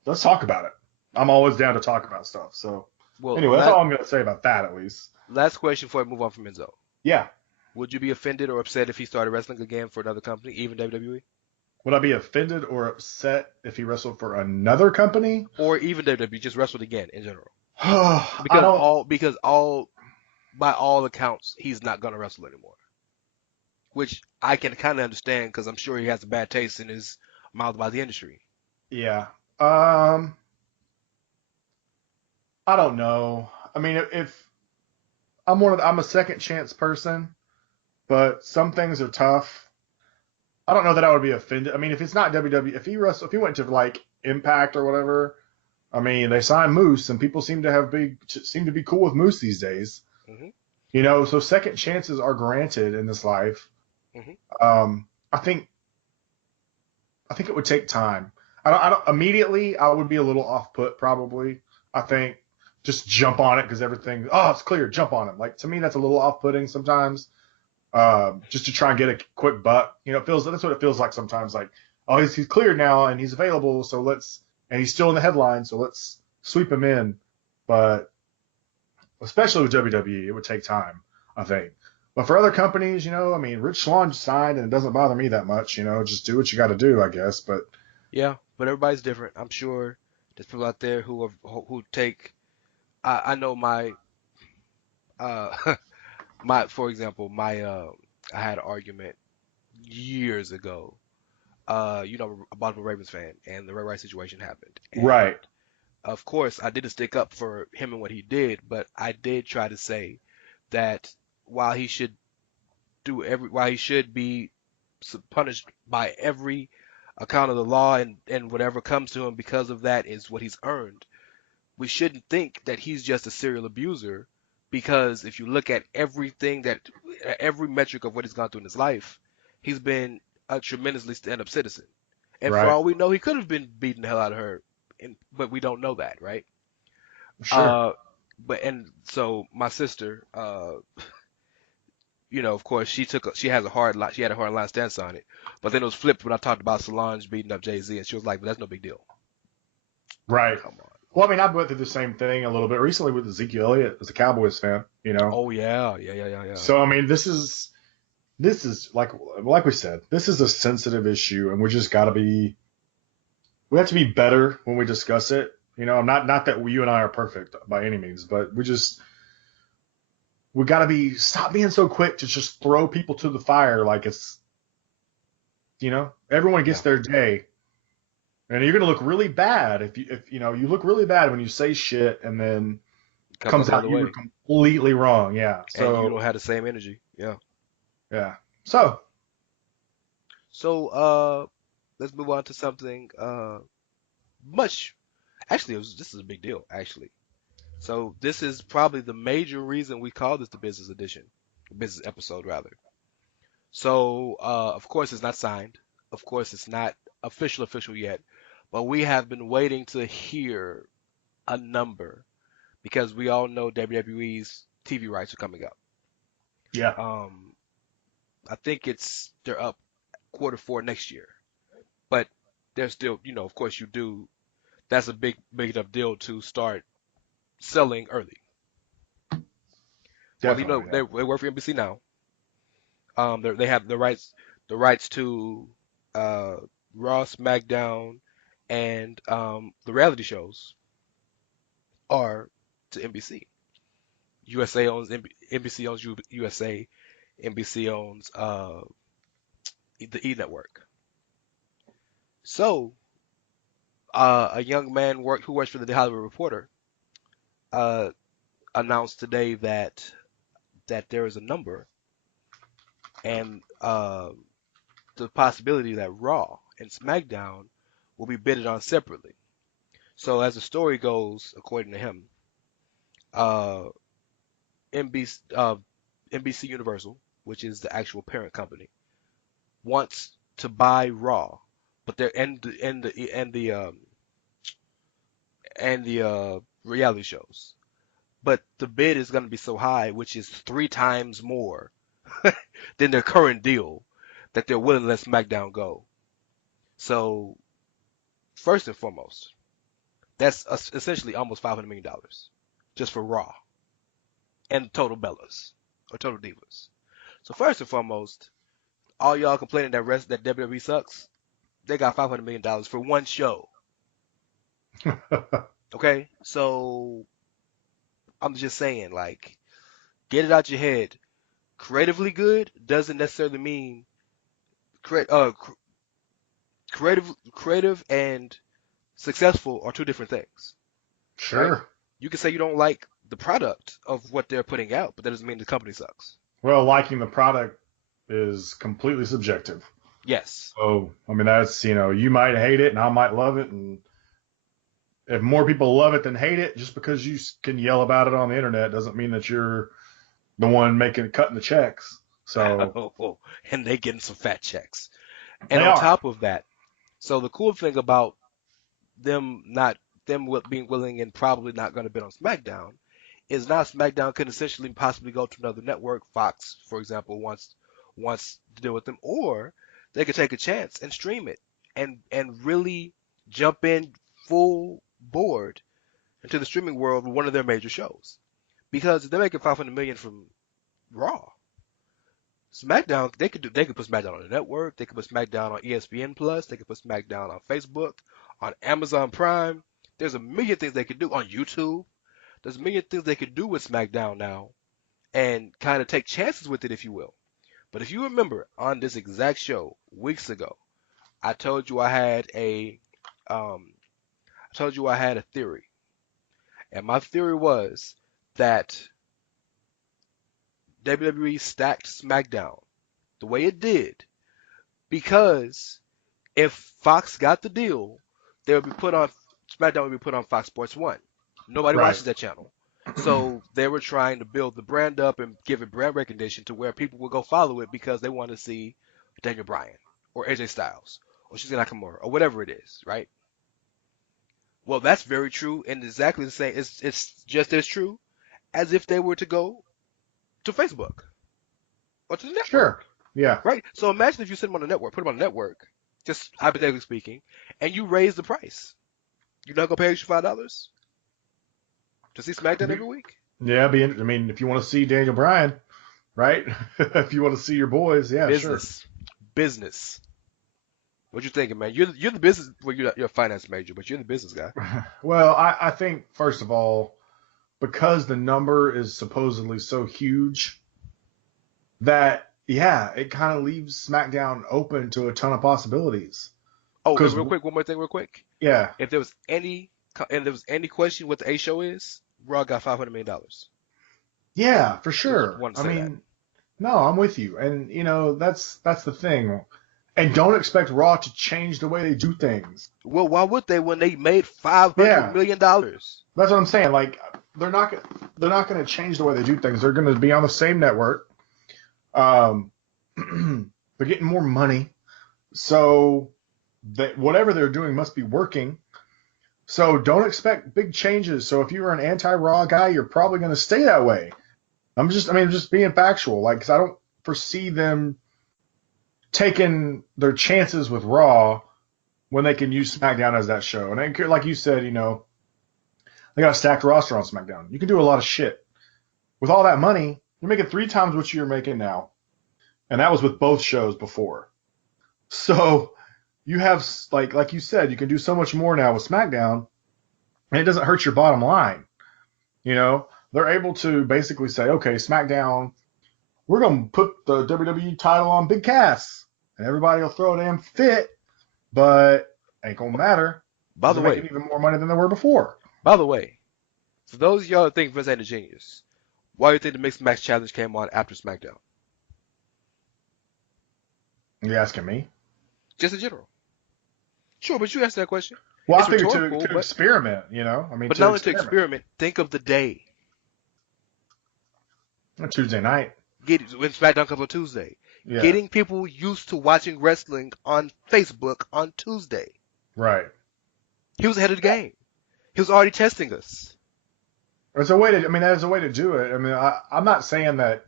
let's talk about it. I'm always down to talk about stuff. So Well, anyway, that's all I'm going to say about that, at least. last question before I move on from Enzo. Yeah. Would you be offended or upset if he started wrestling again for another company, even WWE? Would I be offended or upset if he wrestled for another company? Or even WWE, just wrestled again in general? I Because by all accounts, he's not gonna wrestle anymore. Which I can kind of understand because I'm sure he has a bad taste in his mouth by the industry. Yeah. I don't know. I mean, if I'm a second chance person, but some things are tough. I don't know that I would be offended. I mean, if it's not WWE, if he went to like Impact or whatever, I mean, they signed Moose, and people seem to be cool with Moose these days. Mm-hmm. So second chances are granted in this life. Mm-hmm. I think it would take time. I don't immediately. I would be a little off put probably. I think just jump on it because it's clear, jump on it. Like to me, that's a little off putting sometimes. Just to try and get a quick buck. That's what it feels like sometimes. Like, oh, he's cleared now and he's available, so and he's still in the headline, so let's sweep him in. But especially with WWE, it would take time, I think. But for other companies, I mean, Rich Swann signed, and it doesn't bother me that much. Just do what you got to do, I guess. But Yeah, but everybody's different. I'm sure there's people out there who take. I know my for example, I had an argument years ago. I'm a Baltimore Ravens fan, and the Ray Rice situation happened. And right, of course, I didn't stick up for him and what he did, but I did try to say that while he should while he should be punished by every account of the law, and whatever comes to him because of that is what he's earned, we shouldn't think that he's just a serial abuser, because if you look at every metric of what he's gone through in his life, he's been a tremendously stand-up citizen. And for right, all we know, he could have been beating the hell out of her, but we don't know that, right? sure, And so my sister, of course, she had a hard line stance on it. But then it was flipped when I talked about Solange beating up Jay-Z, and she was like, "But that's no big deal." right. Come on. Well, I mean, I went through the same thing a little bit recently with Ezekiel Elliott as a Cowboys fan. Oh yeah. So I mean, this is like we said, this is a sensitive issue, and we have to be better when we discuss it. Not that you and I are perfect by any means, but we got to stop being so quick to just throw people to the fire like it's, everyone gets Yeah. their day. And you're going to look really bad if you look really bad when you say shit and then comes out you were completely wrong. Yeah. And you So, don't have the same energy. Yeah. yeah. So, So let's move on to something much actually this is a big deal, actually. So this is probably the major reason we call this the business edition, business episode rather. So of course it's not signed. Of course it's not official yet, but we have been waiting to hear a number because we all know WWE's TV rights are coming up. yeah. I think they're up Q4 next year, but they're still, of course that's a big enough deal to start selling early. Well, Definitely. they work for NBC now. They have the rights to Raw, Smackdown, and the reality shows are to NBC. USA owns NBC owns USA. NBC owns the E Network. So a young man who works for the Hollywood Reporter uh, announced today that there is a number, and the possibility that Raw and SmackDown will be bidded on separately. So as the story goes, according to him, uh, NBC Universal, which is the actual parent company, wants to buy Raw, but they're and the reality shows. But the bid is going to be so high, which is 3 times more than their current deal, that they're willing to let SmackDown go. So first and foremost, that's essentially almost $500 million just for Raw and total Bellas or total Divas. So first and foremost, all y'all complaining that WWE sucks, they got $500 million for one show. Okay, so I'm just saying, like, get it out your head. Creatively good doesn't necessarily mean creative and successful are two different things, right? Sure. You can say you don't like the product of what they're putting out, but that doesn't mean the company sucks. Well, liking the product is completely subjective. Yes. So, I mean, that's, you might hate it and I might love it. And if more people love it than hate it, just because you can yell about it on the internet doesn't mean that you're the one cutting the checks. So, And they getting some fat checks. they And on are. top of that, so the cool thing about them being willing and probably not going to bid on SmackDown is now SmackDown can essentially possibly go to another network. Fox, for example, wants to deal with them, or they could take a chance and stream it and really jump in full board into the streaming world with one of their major shows. Because if they're making 500 million from Raw, SmackDown, they could put SmackDown on the network, they could put SmackDown on ESPN Plus, they could put SmackDown on Facebook, on Amazon Prime. There's a million things they could do on YouTube. There's a million things they could do with SmackDown now and kind of take chances with it, if you will. But if you remember on this exact show weeks ago, I told you I had a theory. And my theory was that WWE stacked SmackDown the way it did because if Fox got the deal, they would be put on SmackDown would be put on Fox Sports 1. Nobody Right. watches that channel. So they were trying to build the brand up and give it brand recognition to where people would go follow it because they want to see Daniel Bryan or AJ Styles or Shinsuke Nakamura or whatever it is, right? Well, that's very true and exactly the same. It's just as true as if they were to go to Facebook or to the network, Sure. Yeah. right? So imagine if you send them on the network, put them on the network, just hypothetically speaking, and you raise the price. You're not gonna pay extra $5 to see SmackDown every week? Yeah. I mean, if you want to see Daniel Bryan, right? If you want to see your boys, yeah, Business. What you thinking, man? You're the business. Well, you're a finance major, but you're the business guy. sure. Well, I think first of all, because the number is supposedly so huge, that yeah, it kind of leaves SmackDown open to a ton of possibilities. Oh, 'Cause- real quick, one more thing, real quick. Yeah. If there was any question what the A show is, Raw got $500 million. Yeah, for sure. wanted to I say mean, no, I'm with you, and that's the thing. And don't expect Raw to change the way they do things. Well, why would they when they made $500 million? That's what I'm saying. Like they're not going to change the way they do things. They're going to be on the same network. They're getting more money, so that whatever they're doing must be working. So don't expect big changes. So if you're an anti-Raw guy, you're probably going to stay that way. I'm just being factual. Like, 'cause I don't foresee them taking their chances with Raw when they can use SmackDown as that show. And like you said, they got a stacked roster on SmackDown. You can do a lot of shit. With all that money, you're making 3 times what you're making now. And that was with both shows before. So you have, like you said, you can do so much more now with SmackDown, and it doesn't hurt your bottom line. They're able to basically say, okay, SmackDown, we're going to put the WWE title on Big Cass, and everybody will throw a damn fit, but ain't going to matter. By the They're way, making even more money than they were before. for those of y'all that think Vince ain't a genius, why do you think the Mixed Match Challenge came on after SmackDown? You asking me? Just in general. Sure, but you answer that question. Well, It's I figured rhetorical, to but- experiment, But not only to experiment, think of the day. Tuesday night. When SmackDown comes on Tuesday. Yeah. Getting people used to watching wrestling on Facebook on Tuesday. Right. He was ahead of the game. He was already testing us. There's a way to. That is a way to do it. I'm not saying that.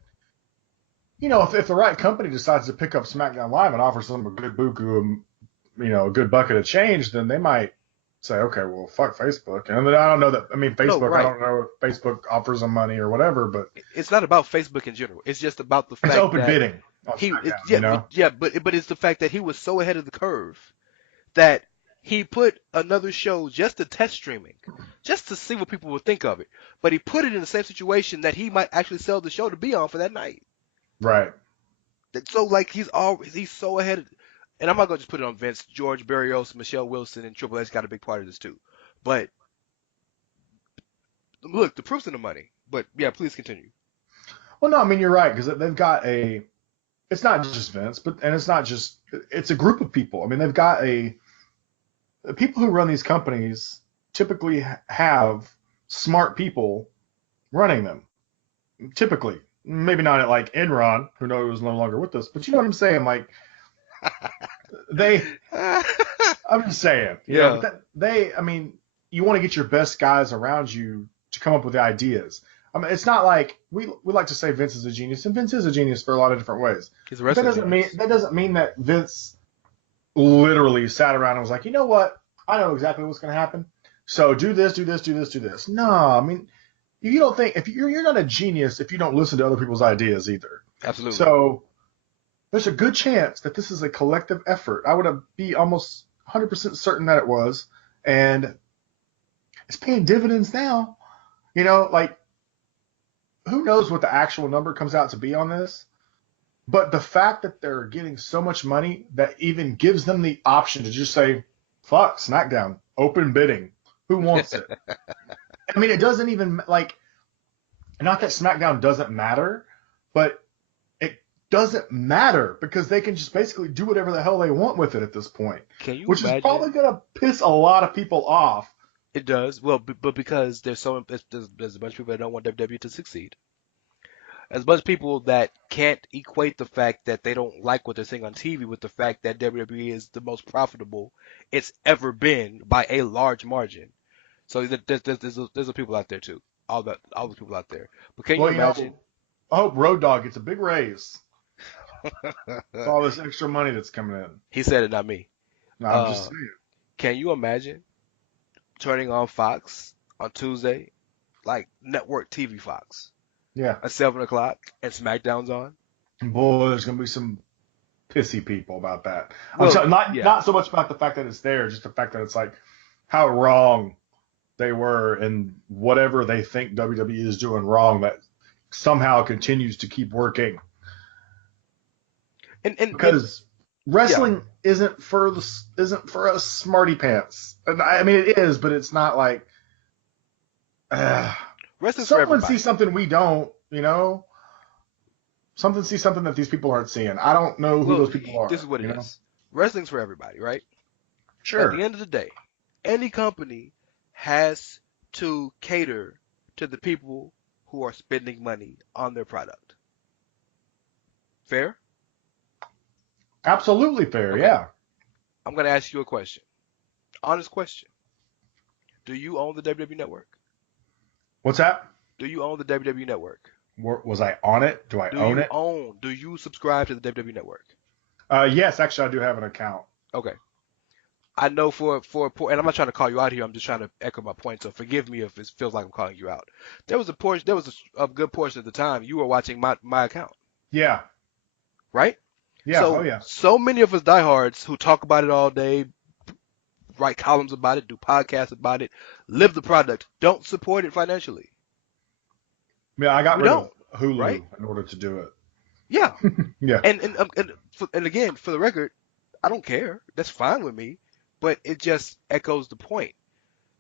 If the right company decides to pick up SmackDown Live and offers them a good buku, a good bucket of change, then they might say, okay, well, fuck Facebook. And I don't know that. Facebook. right. I don't know if Facebook offers them money or whatever, but It's not about Facebook in general. It's just about the fact it's open that bidding. On he, SmackDown, but it's the fact that he was so ahead of the curve that he put another show just to test streaming, just to see what people would think of it. But he put it in the same situation that he might actually sell the show to be on for that night. Right. So he's so ahead. And I'm not gonna just put it on Vince. George Barrios, Michelle Wilson, and Triple H got a big part of this too. But look, the proof's in the money. But yeah, please continue. Well, no, you're right, because they've got it's not just Vince, it's a group of people. They've got the people who run these companies typically have smart people running them. Typically. Maybe not at Enron, who knows no longer with us, but you know what I'm saying? I'm just saying. Yeah. You want to get your best guys around you to come up with the ideas. It's not like we like to say Vince is a genius, and Vince is a genius for a lot of different ways. He's a But wrestling genius. that doesn't mean that Vince literally sat around and was like, you know what? I know exactly what's going to happen. So do this, do this, do this, do this. No, I mean, you don't think if you're not a genius if you don't listen to other people's ideas either. Absolutely. So there's a good chance that this is a collective effort. I would be almost 100% certain that it was, and it's paying dividends now. Like who knows what the actual number comes out to be on this? But the fact that they're getting so much money that even gives them the option to just say, fuck, Smackdown, open bidding. Who wants it? I mean, it doesn't even, like, not that Smackdown doesn't matter, but it doesn't matter because they can just basically do whatever the hell they want with it at this point. Can you Which imagine? is probably going to piss a lot of people off. It does. Well, but because there's a bunch of people that don't want WWE to succeed. There's a bunch of people that can't equate the fact that they don't like what they're seeing on TV with the fact that WWE is the most profitable it's ever been by a large margin. So there's a people out there too. All the people out there. But can you imagine? I hope Road Dogg gets a big raise. With all this extra money that's coming in. He said it, not me. No, I'm just saying. Can you imagine turning on Fox on Tuesday, like network TV Fox? Yeah. At 7 o'clock and SmackDown's on. Boy, there's gonna be some pissy people about that. Well, not so much about the fact that it's there, just the fact that it's like how wrong they were and whatever they think WWE is doing wrong that somehow continues to keep working. And because wrestling isn't for us smarty pants. I mean, it is, but it's not like. Wrestling's Someone sees something we don't, Something sees something that these people aren't seeing. I don't know who those people are. This is what it is. Wrestling's for everybody, right? Sure. At the end of the day, any company has to cater to the people who are spending money on their product. Fair? Absolutely fair, Okay. yeah. I'm going to ask you a question. Honest question. Do you own the WWE Network? What's that? Do you own the WWE Network? Was I on it? Do I own it? Do you subscribe to the WWE Network? Yes, actually, I do have an account. Okay. I know and I'm not trying to call you out here. I'm just trying to echo my point. So forgive me if it feels like I'm calling you out. There was a good portion of the time you were watching my account. Yeah. Right? Yeah. So, So many of us diehards who talk about it all day, write columns about it, do podcasts about it, live the product, don't support it financially. Yeah, I got rid of Hulu in order to do it. Yeah. Yeah. And again, for the record, I don't care. That's fine with me. But it just echoes the point.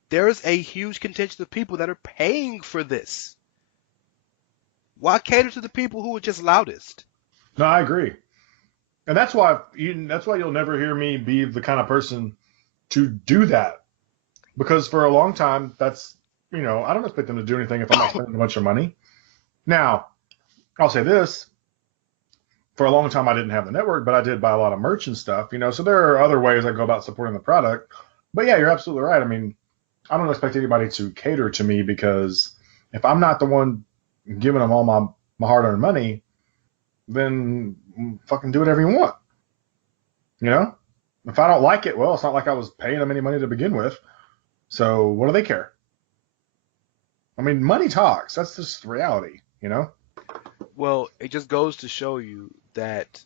There is a huge contingent of people that are paying for this. Why cater to the people who are just loudest? No, I agree. And that's why you'll never hear me be the kind of person to do that. Because for a long time, that's, I don't expect them to do anything if I'm not spending a bunch of money. Now, I'll say this. For a long time, I didn't have the network, but I did buy a lot of merch and stuff, so there are other ways I go about supporting the product. But yeah, you're absolutely right. I mean, I don't expect anybody to cater to me because if I'm not the one giving them all my hard-earned money, then fucking do whatever you want. If I don't like it, well, it's not like I was paying them any money to begin with. So what do they care? I mean, money talks. That's just reality, Well, it just goes to show you that,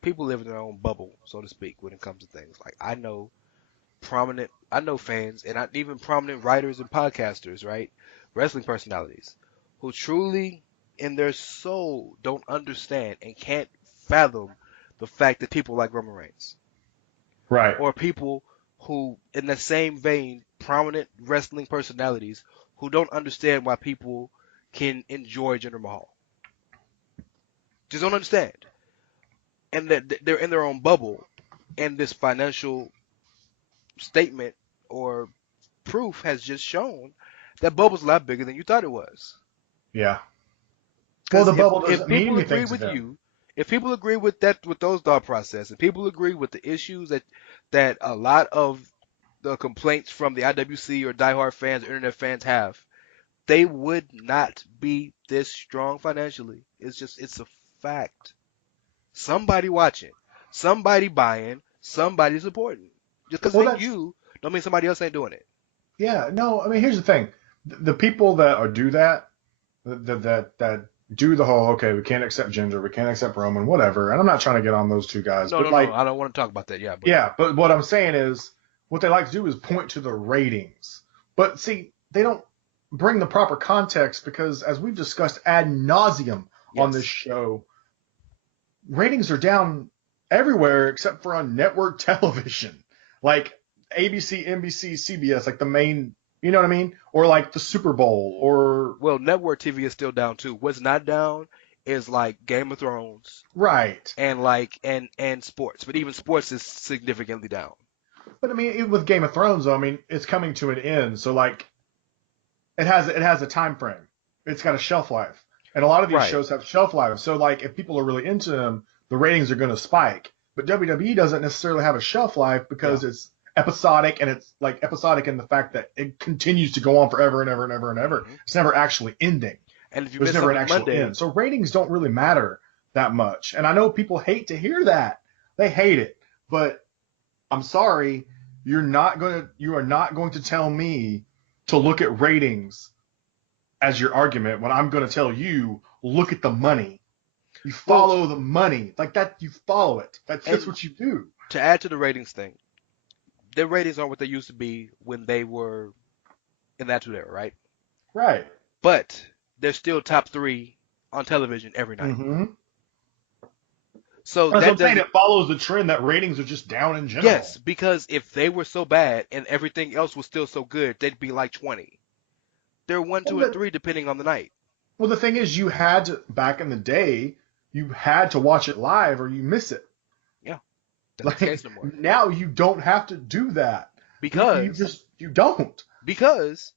people live in their own bubble, so to speak, when it comes to things. Like I know fans and even prominent writers and podcasters, right? Wrestling personalities who truly in their soul don't understand and can't fathom the fact that people like Roman Reigns. Right. Or people who, in the same vein, prominent wrestling personalities who don't understand why people can enjoy Jinder Mahal. Just don't understand. And that they're in their own bubble, and this financial statement or proof has just shown that bubble's a lot bigger than you thought it was. Yeah. Well, the bubble doesn't mean anything to them. If people agree with those thought process, and people agree with the issues that a lot of the complaints from the IWC or diehard fans or internet fans have, they would not be this strong financially. It's a fact. Somebody watching, Somebody buying, somebody supporting. Just because Well, it ain't that's you, don't mean somebody else ain't doing it. yeah. No, I mean, here's the thing: the people that do that, that do the whole okay, we can't accept Ginger, we can't accept Roman, whatever. And I'm not trying to get on those two guys, No, but no, no. like, I don't want to talk about that. But yeah. But what I'm saying is, what they like to do is point to the ratings. But see, they don't bring the proper context because, as we've discussed ad nauseum on this yes, show, ratings are down everywhere except for on network television, like ABC, NBC, CBS, like the main, you know what I mean, or like the Super Bowl, or well, network TV is still down too. What's not down is like Game of Thrones right. and like and sports, but even sports is significantly down. But I mean, even with Game of Thrones, though, I mean, it's coming to an end, so like it has a time frame. It's got a shelf life, and a lot of these Right. shows have shelf life. So like, if people are really into them, the ratings are going to spike. But WWE doesn't necessarily have a shelf life Yeah. because it's episodic, and it's like episodic in the fact that it continues to go on forever and ever and ever and ever. hmm It's never actually ending. And if you There's miss never an something actual Monday, end. So ratings don't really matter that much. And I know people hate to hear that. They hate it. But I'm sorry, you are not going to tell me to look at ratings as your argument when I'm going to tell you, look at the money. You well, follow the money. Like that, you follow it. That's and what you do. to add to the ratings thing, their ratings aren't what they used to be when they were in that two era, right? Right. But they're still top three on television every night. Mm-hmm. So That's what that I'm saying. doesn't. It follows the trend that ratings are just down in general. Yes, because if they were so bad and everything else was still so good, they'd be like 20. They're one, Well, two, and three depending on the night. the thing is, you had to, back in the day, you had to watch it live or you miss it. Yeah, that's not the Like case no more. now you don't have to do that. Because You don't. because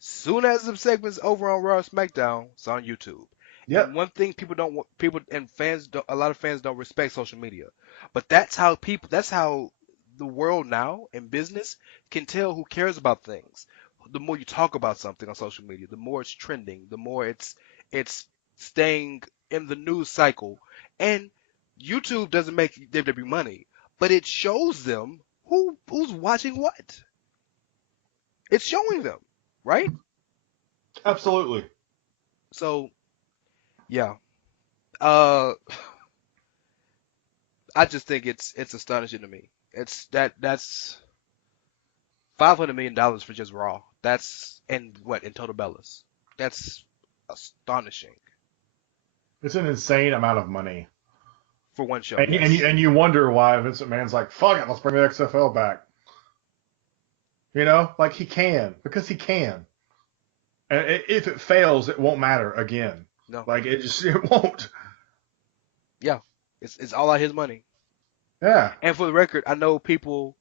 soon as the segment's over on Raw and SmackDown, it's on YouTube. And Yep. one thing people don't want, people and fans don't, a lot of fans don't respect social media. But that's how the world now in business can tell who cares about things. The more you talk about something on social media, the more it's trending, the more it's staying in the news cycle. And YouTube doesn't make WWE money, but it shows them who's watching what. It's showing them, right? Absolutely. So yeah, uh, I just think it's astonishing to me. That's $500 million for just Raw. That's and what in total Bellas. That's astonishing It's an insane amount of money. for one show. And you wonder why Vince McMahon's like, fuck it, let's bring the XFL back. You know, like he can because he can. And if it fails, it won't matter again. No, Like it won't. yeah, it's all out his money. Yeah. And for the record, I know people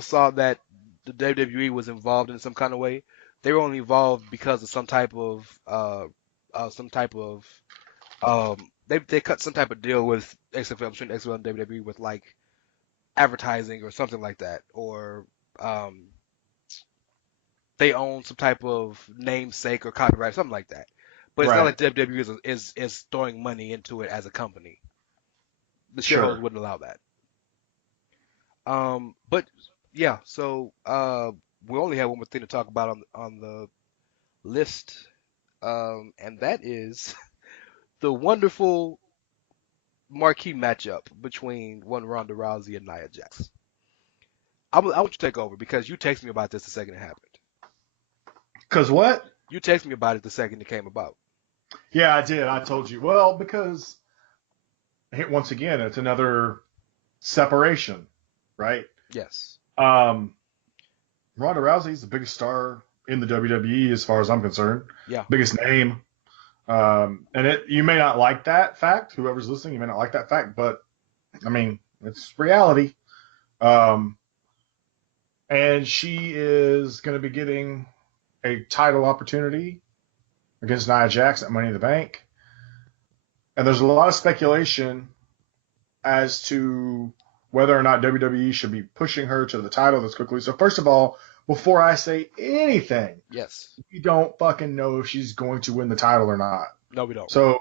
saw that the WWE was involved in some kind of way. They were only involved because of some type of they cut some type of deal with XFL between XFL and WWE with like advertising or something like that, or um, they own some type of namesake or copyright, something like that. But it's not Right. like WWE is throwing money into it as a company. The shareholders Sure. wouldn't allow that. But yeah, so we only have one more thing to talk about on the list, and that is the wonderful marquee matchup between one Ronda Rousey and Nia Jax. I want you to take over because you texted me about this the second it happened. Because what? You texted me about it the second it came about. Yeah, I did. I told you. Well, because once again, it's another separation, right? Yes. Ronda Rousey's the biggest star in the WWE as far as I'm concerned. Yeah. Biggest name. And you may not like that fact. Whoever's listening, you may not like that fact, but I mean, it's reality. And she is going to be getting a title opportunity against Nia Jax at Money in the Bank. And there's a lot of speculation as to whether or not WWE should be pushing her to the title this quickly. So first of all, before I say anything, Yes. we don't fucking know if she's going to win the title or not. No, we don't. So,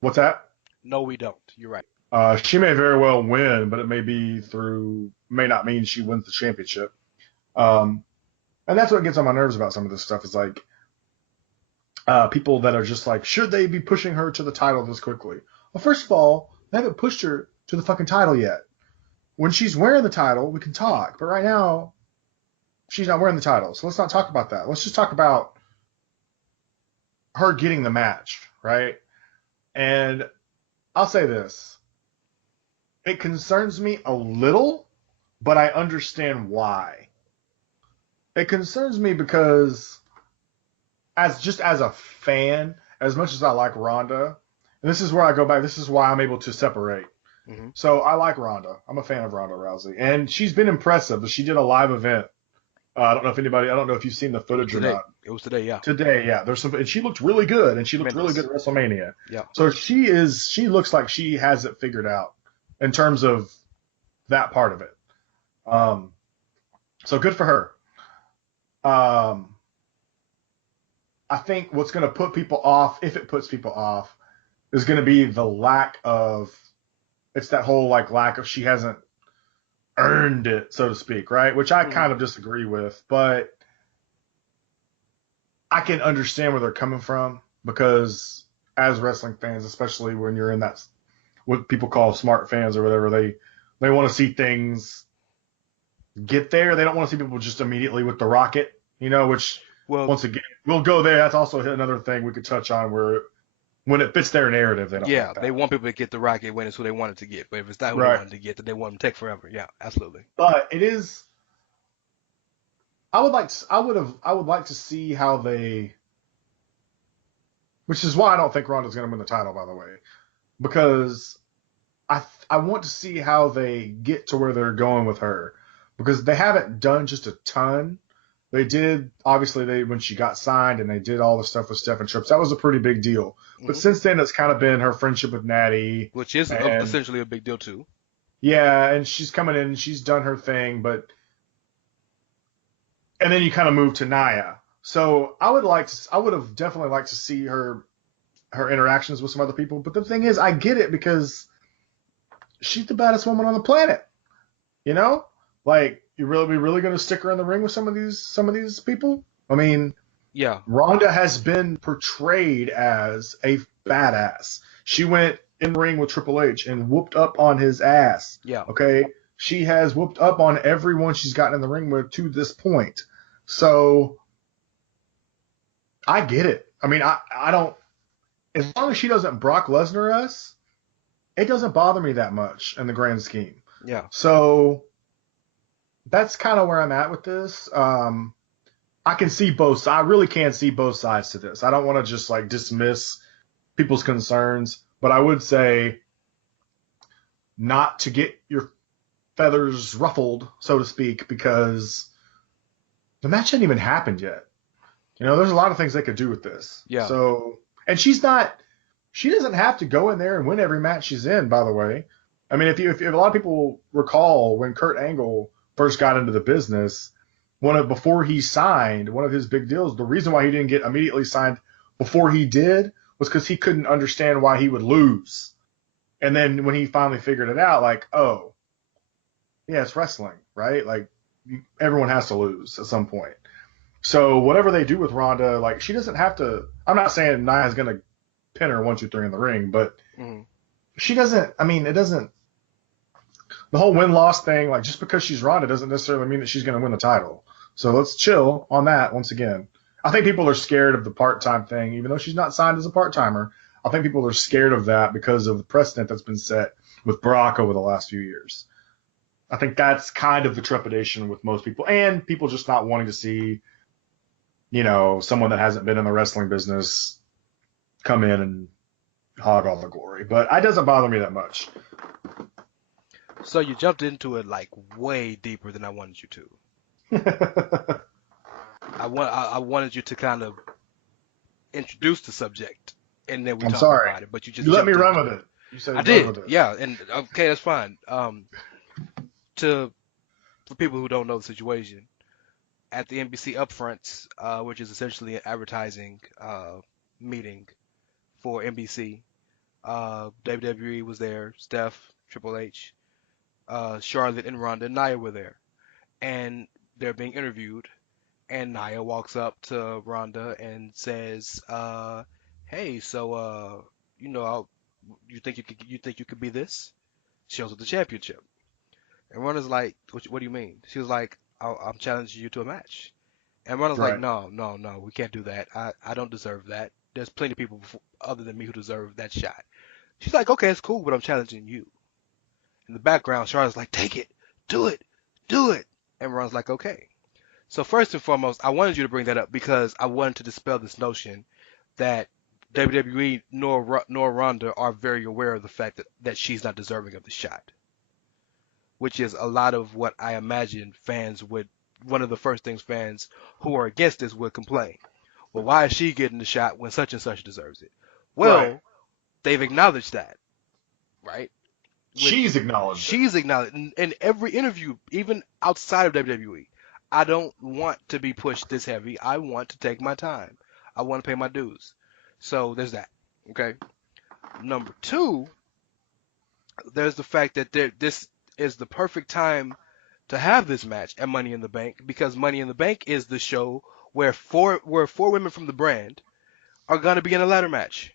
what's that? No, we don't. You're right. She may very well win, but it may not mean she wins the championship. Um, and that's what gets on my nerves about some of this stuff is like people that are just like, should they be pushing her to the title this quickly? Well, first of all, they haven't pushed her to the fucking title yet. When she's wearing the title, we can talk. But right now, she's not wearing the title. So let's not talk about that. Let's just talk about her getting the match, right? And I'll say this. It concerns me a little, but I understand why. It concerns me because as a fan, as much as I like Ronda, and this is where I go back, this is why I'm able to separate. Mm-hmm. So I like Ronda. I'm a fan of Ronda Rousey. And she's been impressive. She did a live event. I don't know if you've seen the footage or not. It was today, yeah. Today, yeah. And she looked really good, and she looked really good at WrestleMania. Yeah. So she looks like she has it figured out in terms of that part of it. So good for her. I think what's going to put people off, if it puts people off, is going to be the lack of, it's that whole like lack of, she hasn't earned it, so to speak, right? Which I kind of disagree with, but I can understand where they're coming from because as wrestling fans, especially when you're in that, what people call smart fans or whatever, they want to see things get there. They don't want to see people just immediately with the rocket, which once again, we'll go there. That's also another thing we could touch on where when it fits their narrative, they don't want that. They want people to get the rocket when it's who they want it to get. But if it's not who they want it to get, then they want them to take forever. Yeah, absolutely. But it is. I would like to see how they. Which is why I don't think Ronda's going to win the title, by the way, because I want to see how they get to where they're going with her, because they haven't done just a ton. They did, obviously, when she got signed and they did all the stuff with Stephen Trips. That was a pretty big deal. Mm-hmm. But since then, it's kind of been her friendship with Natty. Which is essentially a big deal, too. Yeah, and she's coming in and she's done her thing. And then you kind of move to Nia. So I would have definitely liked to see her interactions with some other people. But the thing is, I get it because she's the baddest woman on the planet. Like, we really going to stick her in the ring with some of these people? I mean, yeah. Ronda has been portrayed as a badass. She went in ring with Triple H and whooped up on his ass. Yeah. Okay. She has whooped up on everyone she's gotten in the ring with to this point. So I get it. I mean, I don't. As long as she doesn't Brock Lesnar us, it doesn't bother me that much in the grand scheme. Yeah. So that's kind of where I'm at with this. I can see both. I really can see both sides to this. I don't want to just like dismiss people's concerns, but I would say not to get your feathers ruffled, so to speak, because the match hadn't even happened yet. There's a lot of things they could do with this. Yeah. So, and she doesn't have to go in there and win every match she's in, by the way. I mean, if a lot of people recall when Kurt Angle first got into the business, before he signed, one of his big deals, the reason why he didn't get immediately signed before he did was because he couldn't understand why he would lose. And then when he finally figured it out, like, oh, yeah, it's wrestling, right? Like, everyone has to lose at some point. So whatever they do with Ronda, like, she doesn't have to. I'm not saying Nia's going to pin her 1, 2, 3 in the ring, but she doesn't. I mean, it doesn't. The whole win-loss thing, like, just because she's Ronda doesn't necessarily mean that she's going to win the title. So let's chill on that once again. I think people are scared of the part-time thing, even though she's not signed as a part-timer. I think people are scared of that because of the precedent that's been set with Brock over the last few years. I think that's kind of the trepidation with most people, and people just not wanting to see, someone that hasn't been in the wrestling business come in and hog all the glory. But it doesn't bother me that much. So you jumped into it like way deeper than I wanted you to. I wanted you to kind of introduce the subject, and then we talk about it. But you just let me run with it. You said I did. Yeah, and okay, that's fine. For people who don't know the situation, at the NBC Upfronts, which is essentially an advertising meeting for NBC, WWE was there. Steph, Triple H, Charlotte, and Ronda and Nia were there, and they're being interviewed. And Nia walks up to Ronda and says, "Hey, so you know, you think you could be this?" She holds up the championship, and Ronda's like, "What do you mean?" She was like, "I'm challenging you to a match." And Ronda's like, Right. "No, no, no, we can't do that. I don't deserve that. There's plenty of people other than me who deserve that shot." She's like, "Okay, it's cool, but I'm challenging you." In the background, Charlotte's like, "Take it, do it, do it," and Ronda's like, "Okay." So first and foremost, I wanted you to bring that up because I wanted to dispel this notion that WWE nor Ronda are very aware of the fact that she's not deserving of the shot, which is a lot of what I imagine fans would. One of the first things fans who are against this would complain. Well, why is she getting the shot when such and such deserves it? Right. Well, they've acknowledged that, right? She's acknowledged it. She's acknowledged in every interview, even outside of WWE. I don't want to be pushed this heavy. I want to take my time. I want to pay my dues. So there's that. Okay. Number two, there's the fact that this is the perfect time to have this match at Money in the Bank because Money in the Bank is the show where four women from the brand are gonna be in a ladder match.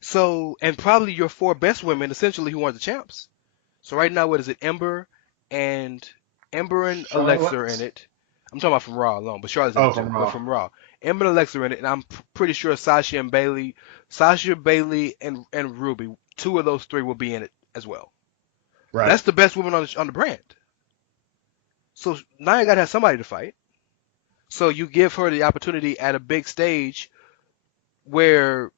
So and probably your four best women essentially who are the champs. So right now, what is it? And Ember and Alexa are in Charlotte. it. I'm talking about from Raw alone, but Charlotte's in Oh, it too. from But Raw. from Raw, Ember and Alexa are in it, and I'm pretty sure Sasha Bailey, and Ruby, two of those three will be in it as well. Right. That's the best woman on the brand. So now you gotta have somebody to fight. So you give her the opportunity at a big stage where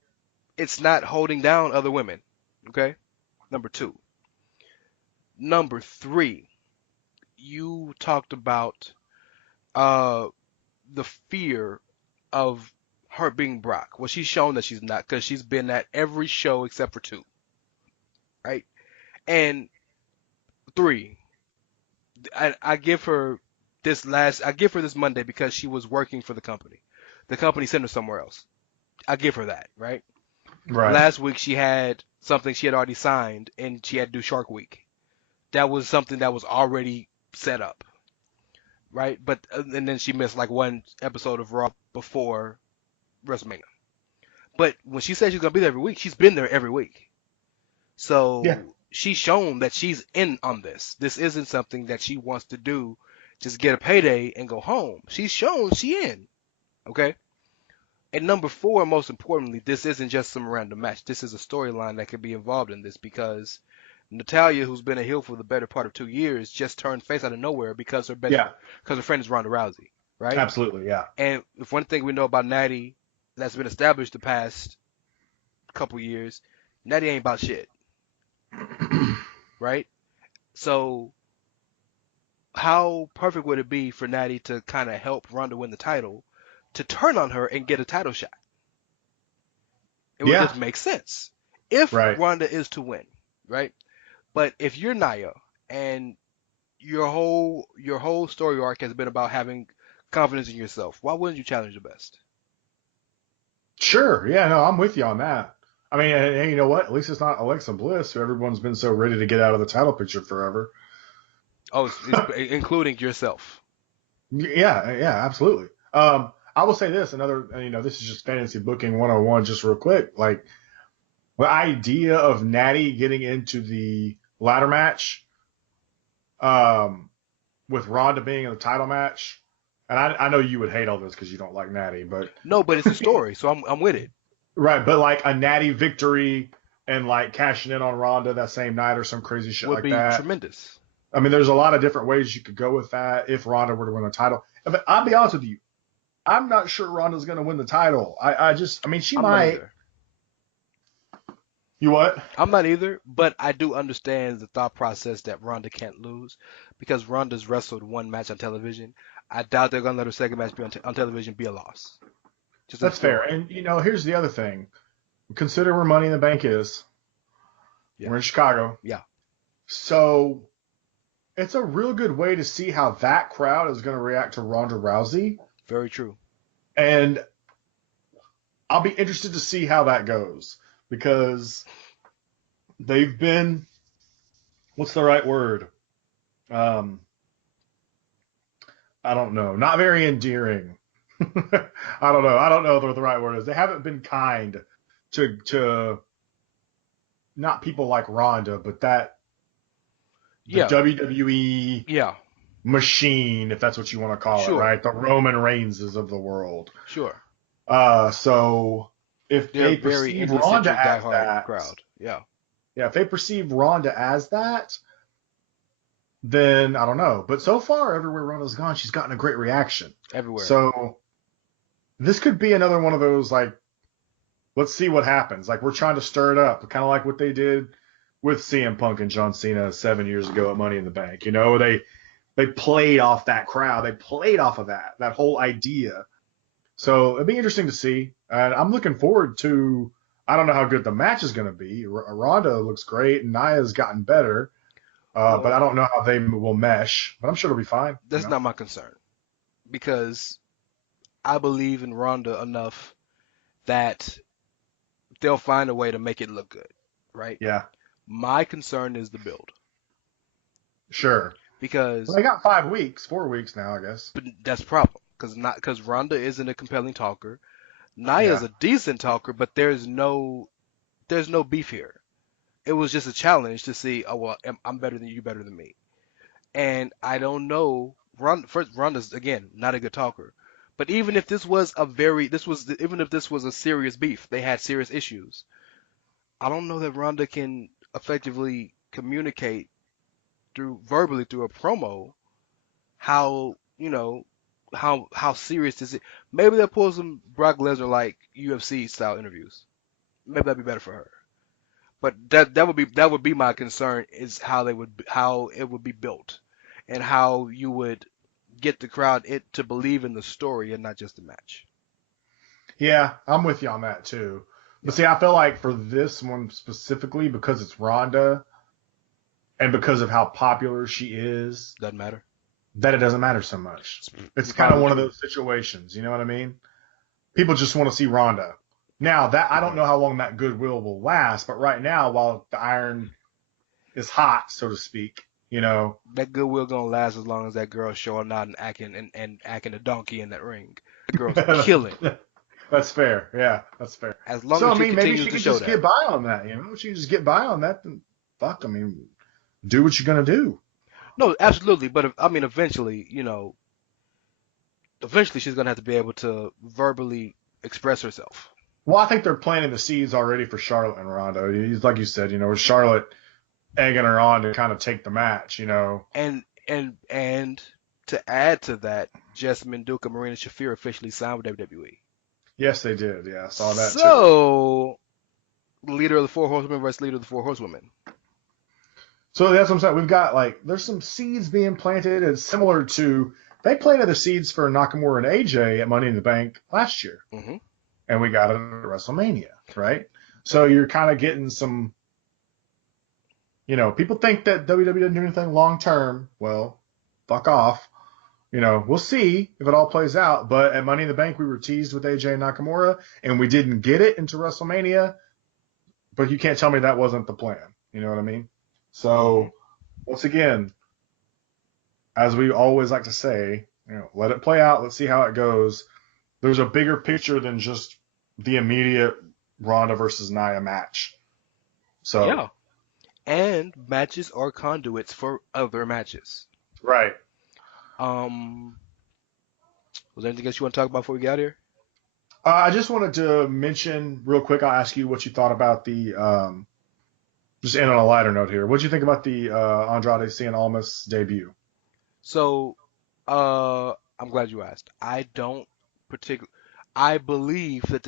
it's not holding down other women. Okay. Number two. Number three. You talked about uh the fear of her being Brock. Well, she's shown that she's not because she's been at every show except for two, right? And three, I give her I give her this Monday because she was working for the company. The company sent her somewhere else. I give her that, right? Right. Last week she had something she had already signed and she had to do Shark Week. That was something that was already set up, right? But and then she missed like one episode of Raw before WrestleMania. But when she said she's gonna be there every week, she's been there every week. Yeah. So she's shown that she's in on this. This isn't something that she wants to do, just get a payday and go home. She's shown she in. Okay. And number four, most importantly, this isn't just some random match. This is a storyline that could be involved in this because Natalia, who's been a heel for the better part of 2 years, just turned face out of nowhere because Yeah. because her friend is Ronda Rousey, right? Absolutely. Yeah. And if one thing we know about Natty that's been established the past couple years, Natty ain't about shit, right? So how perfect would it be for Natty to kind of help Ronda win the title, to turn on her and get a title shot? It would Yeah. just make sense if Right. Ronda is to win, right? But if you're Nia and your whole story arc has been about having confidence in yourself, why wouldn't you challenge the best? Sure. Yeah. No, I'm with you on that. I mean, and you know what? At least it's not Alexa Bliss, who everyone's been so ready to get out of the title picture forever. Oh, it's including yourself. Yeah. Yeah. Absolutely. I will say this. This is just fantasy booking 101, just real quick. Like the idea of Natty getting into the ladder match, um, with Ronda being in the title match. And I know you would hate all this because you don't like Natty, but No, but it's a story, so I'm with it. right, but like a Natty victory and like cashing in on Ronda that same night or some crazy shit Would like be that. tremendous. I mean, there's a lot of different ways you could go with that if Ronda were to win the title. But I'll be honest with you, I'm not sure Ronda's going to win the title. I mean, she I'm not might. either. You what? I'm not either, but I do understand the thought process that Ronda can't lose because Ronda's wrestled one match on television. I doubt they're gonna let her second match be on television be a loss. Just a That's fair. story. And here's the other thing. Consider where Money in the Bank is. Yeah. We're in Chicago. Yeah. So it's a real good way to see how that crowd is going to react to Ronda Rousey. Very true. And I'll be interested to see how that goes because they've been, what's the right word? Um, I don't know. Not very endearing. I don't know. I don't know what the right word is. They haven't been kind to not people like Ronda, but the Yeah, WWE yeah, machine, if that's what you want to call it, sure, right? The Roman Reignses of the world. sure. So if They're a they very perceive Ronda Italy-centric, as diehard that, crowd. Yeah, yeah, if they perceive Ronda as that, then I don't know. But so far, everywhere Ronda's gone, she's gotten a great reaction. everywhere. So this could be another one of those, like, let's see what happens. Like, we're trying to stir it up, kind of like what they did with CM Punk and John Cena 7 years ago at Money in the Bank. They played off that crowd. They played off of that whole idea. So it'd be interesting to see. And I'm looking forward to, I don't know how good the match is going to be. Ronda looks great, and Nia's gotten better. But I Well, don't know how they will mesh. But I'm sure it'll be fine. that's not my concern because I believe in Ronda enough that they'll find a way to make it look good, right? Yeah, My concern is the build sure. Well, because they got 5 weeks, 4 weeks now, I guess. but that's the problem because Ronda isn't a compelling talker. Naya's Yeah, a decent talker, but there's no beef here. It was just a challenge to see, oh well, I'm better than you, better than me. And I don't know. Ronda's again not a good talker, but even if even if this was a serious beef, they had serious issues. I don't know that Ronda can effectively communicate through verbally through a promo how how serious is it. Maybe they'll pull some Brock Lesnar like UFC style interviews. Maybe that'd be better for her. But that would be my concern is how it would be built and how you would get the crowd to believe in the story and not just the match. yeah, I'm with you on that too. But Yeah, see, I feel like for this one specifically, because it's Ronda and because of how popular she is, doesn't matter. that it doesn't matter so much. It's It's kind of probably one of true. those situations, you know what I mean? People just want to see Ronda. Now that I don't know how long that goodwill will last, but right now, while the iron is hot, so to speak, That goodwill gonna last as long as that girl's showing out and acting a donkey in that ring. The girl's killing. that's fair. Yeah, that's fair. As long So as I she mean, maybe continues she to can show just that. get by on that. If she can just get by on that, then fuck. I mean, do what you're gonna do. No, absolutely. But I mean, eventually she's gonna have to be able to verbally express herself. Well, I think they're planting the seeds already for Charlotte and Ronda. He's like you said, with Charlotte egging her on to kind of take the match. And to add to that, Jessamine Duke and Marina Shafir officially signed with WWE. Yes, they did. Yeah, I saw that too. So, leader of the Four Horsewomen versus leader of the Four Horsewomen. So that's what I'm saying. We've got there's some seeds being planted. It's similar to they planted the seeds for Nakamura and AJ at Money in the Bank last year, Hmm. and we got it at WrestleMania, right? So you're kind of getting some. People think that WWE doesn't do anything long term. Well, fuck off. We'll see if it all plays out. But at Money in the Bank, we were teased with AJ and Nakamura, and we didn't get it into WrestleMania. But you can't tell me that wasn't the plan. You know what I mean? Hmm. So once again, as we always like to say, let it play out. Let's see how it goes. There's a bigger picture than just the immediate Ronda versus Nia match. So Yeah. And matches are conduits for other matches. right. Um, was there anything else you want to talk about before we get out here? I just wanted to mention real quick. I'll ask you what you thought about the. Just end on a lighter note here. What do you think about the Andrade Cien Almas debut? So, I'm glad you asked. I don't particularly. I believe that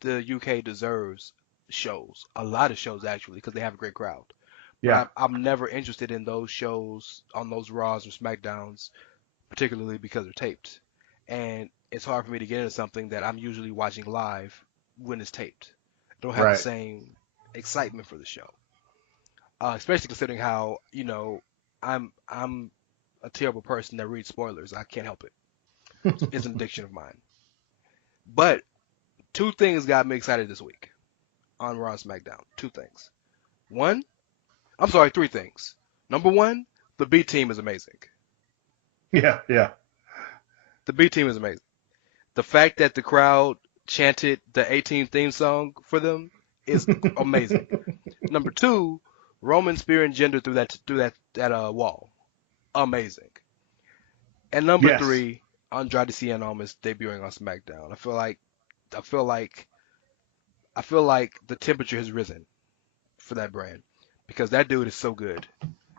the UK deserves shows, a lot of shows actually, because they have a great crowd. But Yeah, I'm never interested in those shows on those Raws or Smackdowns, particularly because they're taped, and it's hard for me to get into something that I'm usually watching live when it's taped. I don't have the right. same excitement for the show, especially considering how I'm a terrible person that reads spoilers. I can't help it. It's an addiction of mine. But two things got me excited this week. on Raw and SmackDown. Three things. Number one, the B team is amazing. Yeah, yeah. The B team is amazing. The fact that the crowd chanted the 18 theme song for them is amazing. Number two, Roman spear and gender through that wall. Amazing. And number Yes. three, Andrade Cien Almas debuting on SmackDown. I feel like the temperature has risen for that brand because that dude is so good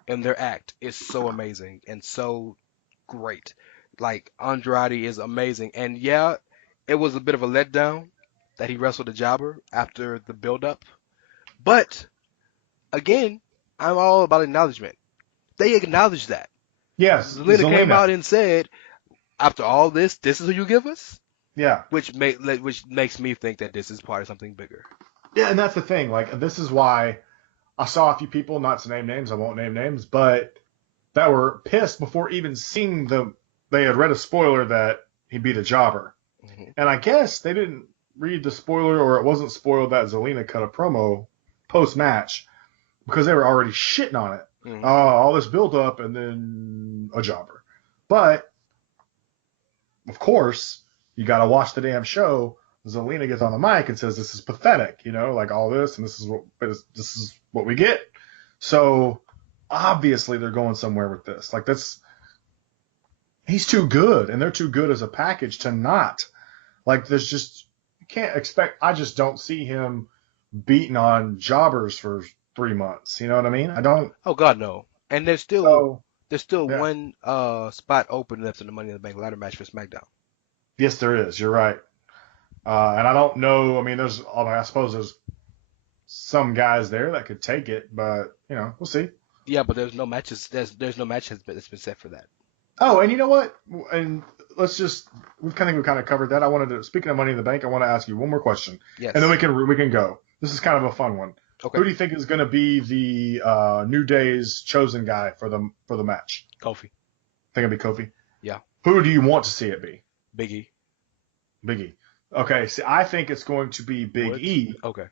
and their act is so amazing and so great. Like Andrade is amazing, and yeah, it was a bit of a letdown that he wrestled a jobber after the build-up. But again, I'm all about acknowledgement. They acknowledged that. Yes. Zelina came Zelina. out and said, after all this is who you give us, Yeah. which makes me think that this is part of something bigger. Yeah, and that's the thing. Like, this is why I saw a few people, not to name names, I won't name names, but that were pissed before even seeing they had read a spoiler that he beat a jobber. Mm-hmm. And I guess they didn't read the spoiler, or it wasn't spoiled that Zelina cut a promo post-match because they were already shitting on it. Mm-hmm. All this build-up and then a jobber. But, of course, you got to watch the damn show. Zelina gets on the mic and says, "This is pathetic, like all this, and this is what we get." So obviously they're going somewhere with this. Like, he's too good, and they're too good as a package to not. Like, you can't expect. I just don't see him beating on jobbers for 3 months. You know what I mean? I don't. Oh God, no. And there's still yeah. one spot open left in the Money in the Bank ladder match for SmackDown. Yes, there is. You're right. And I don't know. I mean, I suppose there's some guys there that could take it, but we'll see. Yeah, but there's no matches. There's no match that's been set for that. Oh, and you know what? And we kind of covered that. Speaking of Money in the Bank, I want to ask you one more question. Yes. And then we can go. This is kind of a fun one. Okay. Who do you think is going to be the New Day's chosen guy for the match? Kofi. Think it'll be Kofi? Yeah. Who do you want to see it be? Big E. Okay, see, I think it's going to be Big Woods? E. Okay.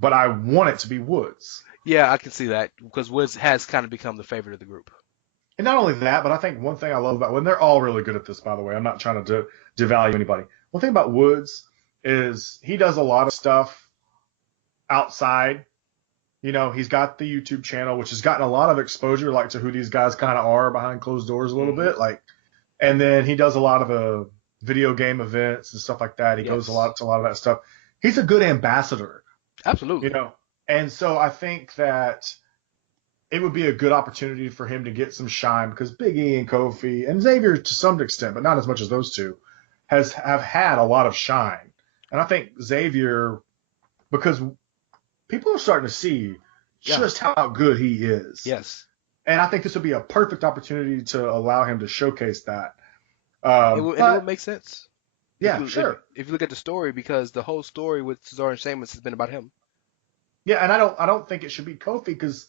But I want it to be Woods. Yeah, I can see that because Woods has kind of become the favorite of the group. And not only that, but I think one thing I love about they're all really good at this, by the way. I'm not trying to devalue anybody. One thing about Woods is he does a lot of stuff outside. He's got the YouTube channel, which has gotten a lot of exposure, like to who these guys kind of are behind closed doors a little bit. And then he does a lot of video game events and stuff like that. He goes to a lot of that stuff. He's a good ambassador. Absolutely. And so I think that it would be a good opportunity for him to get some shine because Big E and Kofi and Xavier to some extent, but not as much as those two, have had a lot of shine. And I think Xavier, because people are starting to see just how good he is. Yes. And I think this would be a perfect opportunity to allow him to showcase that. It would make sense. Yeah, sure. If you look at the story, because the whole story with Cesaro and Sheamus has been about him. Yeah, and I don't think it should be Kofi because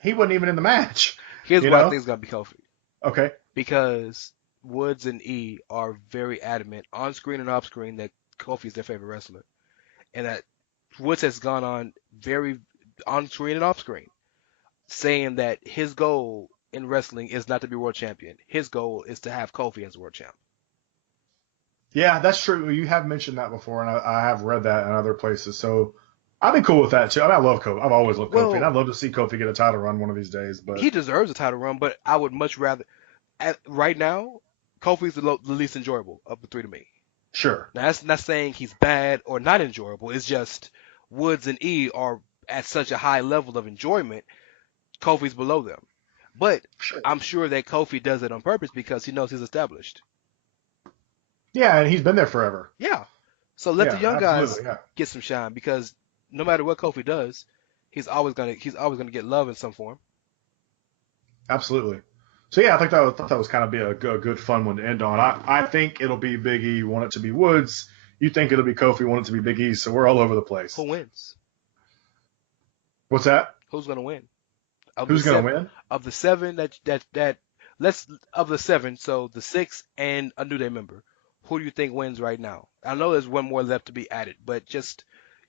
he wasn't even in the match. Here's why I think it's gonna be Kofi. Okay. Because Woods and E are very adamant on screen and off screen that Kofi is their favorite wrestler, and that Woods has gone on very on screen and off screen, saying that his goal in wrestling is not to be world champion. His goal is to have Kofi as world champ. Yeah, that's true. You have mentioned that before, and I have read that in other places. So I'd be cool with that too. I mean, I love Kofi. I've always loved Kofi, and I'd love to see Kofi get a title run one of these days. But he deserves a title run. But I would much rather, right now, Kofi's the least enjoyable of the three to me. Sure. Now that's not saying he's bad or not enjoyable. It's just Woods and E are at such a high level of enjoyment. Kofi's below them. But I'm sure that Kofi does it on purpose because he knows he's established. Yeah, and he's been there forever. Yeah. So let the young guys get some shine because no matter what Kofi does, he's always gonna get love in some form. Absolutely. So yeah, I thought that was kind of be a good fun one to end on. I think it'll be Big E. Want it to be Woods. You think it'll be Kofi. Want it to be Big E. So we're all over the place. Who wins? What's that? Who's gonna win? Who's gonna win? Of the seven of the seven, so the 6 and a New Day member. Who do you think wins right now? I know there's one more left to be added, but just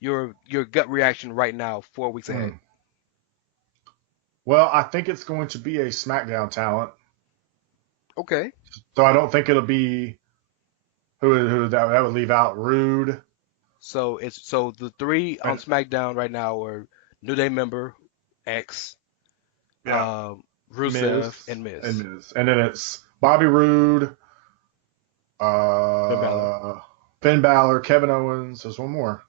your gut reaction right now, 4 weeks ahead. Hmm. Well, I think it's going to be a SmackDown talent, Okay. so I don't think it'll be who that would leave out Rude. So the three on And, SmackDown right now are New Day member X, yeah, Miz Rusev, and and Miz. Miz, and then it's Bobby Roode, Finn Balor. Finn Balor, Kevin Owens. There's one more.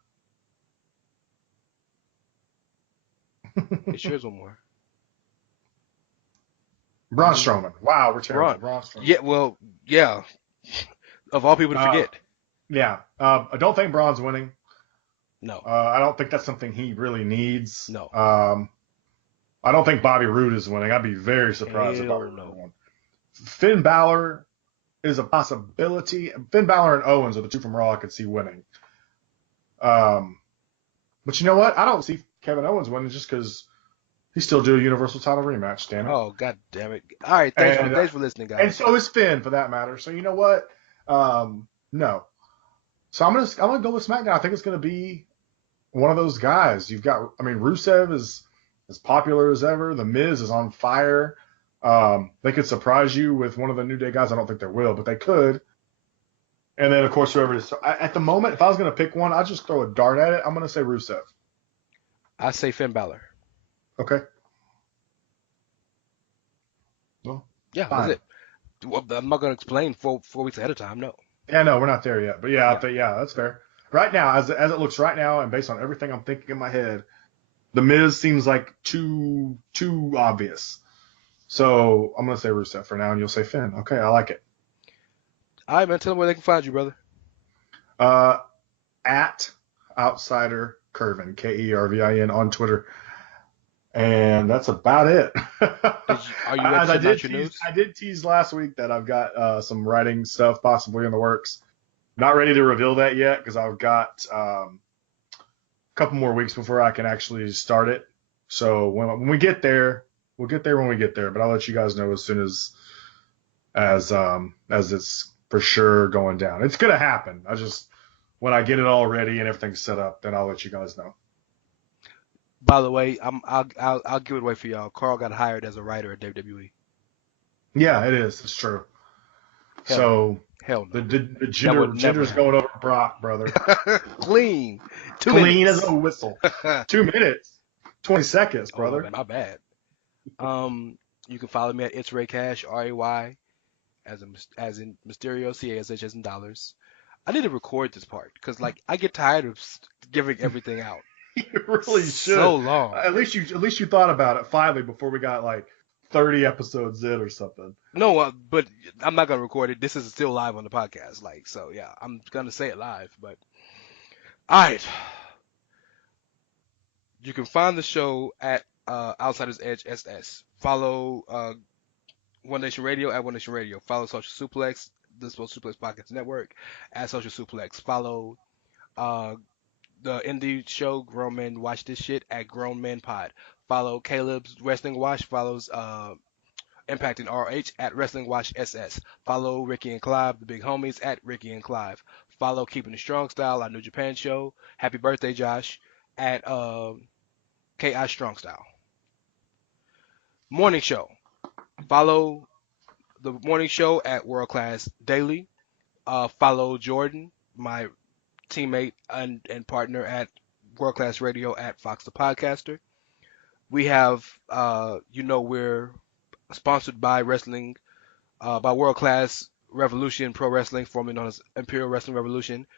It sure is one more. Braun Strowman. Wow, we're terrible. Braun. Braun Strowman. Yeah, well, yeah. Of all people to Uh, forget. yeah. I don't think Braun's winning. No. I don't think that's something he really needs. No. I don't think Bobby Roode is winning. I'd be very surprised if Hell Bobby no. Roode won. Finn Balor is a possibility. Finn Balor and Owens are the two from Raw I could see winning. But you know what? I don't see Kevin Owens winning just because he's still due a Universal title rematch, damn it. Oh, god damn it. All right, thanks for listening, guys. And so is Finn, for that matter. So you know what? No. So I'm gonna go with SmackDown. I think it's gonna be one of those guys. Rusev is as popular as ever. The Miz is on fire. They could surprise you with one of the New Day guys. I don't think they will, but they could. And then, of course, whoever it is. So at the moment, if I was going to pick one, I'd just throw a dart at it. I'm going to say Rusev. I say Finn Balor. Okay. Well, Yeah, fine. that's it. Well, I'm not going to explain 4 weeks ahead of time, no. Yeah, no, we're not there yet. But yeah, Yeah. that's fair. Right now, as it looks right now, and based on everything I'm thinking in my head, the Miz seems like too obvious. So I'm going to say Rusev for now, and you'll say Finn. Okay, I like it. All right, man, tell them where they can find you, brother. At Outsider Kervin, Kervin on Twitter. And that's about it. Are you ready to announce your news? I did tease last week that I've got some writing stuff possibly in the works. Not ready to reveal that yet because I've got a couple more weeks before I can actually start it. So when we get there, we'll get there when we get there. But I'll let you guys know as soon as it's for sure going down. It's gonna happen. When I get it all ready and everything's set up, then I'll let you guys know. By the way, I'll give it away for y'all. Karl got hired as a writer at WWE. Yeah, it is. It's true. Hell no. The jitter's going over Brock, brother. Clean. Clean as a whistle. 2 minutes. 20 seconds, brother. Oh, man, my bad. You can follow me at It's Ray Cash, RAY, as in Mysterio, CASH as in dollars. I need to record this part because I get tired of giving everything out. You really should. So long. At least you thought about it finally before we got 30 episodes in or something. No, but I'm not gonna record it. This is still live on the podcast. So yeah, I'm gonna say it live. But all right, you can find the show at Outsiders Edge SS. Follow One Nation Radio at One Nation Radio. Follow Social Suplex, the Social Suplex Podcast Network at Social Suplex. Follow the indie show Grown Men Watch This Shit at Grown Men Pod. Follow Caleb's Wrestling Watch. Follows Impacting ROH at Wrestling Watch SS. Follow Ricky and Clive, the big homies, at Ricky and Clive. Follow Keeping the Strong Style, our New Japan show. Happy birthday, Josh, at KI Strong Style. Morning show. Follow the morning show at World Class Daily. Follow Jordan, my teammate and partner at World Class Radio at Fox the Podcaster. We have, we're sponsored by by World Class Revolution Pro Wrestling, formerly known as Imperial Wrestling Revolution.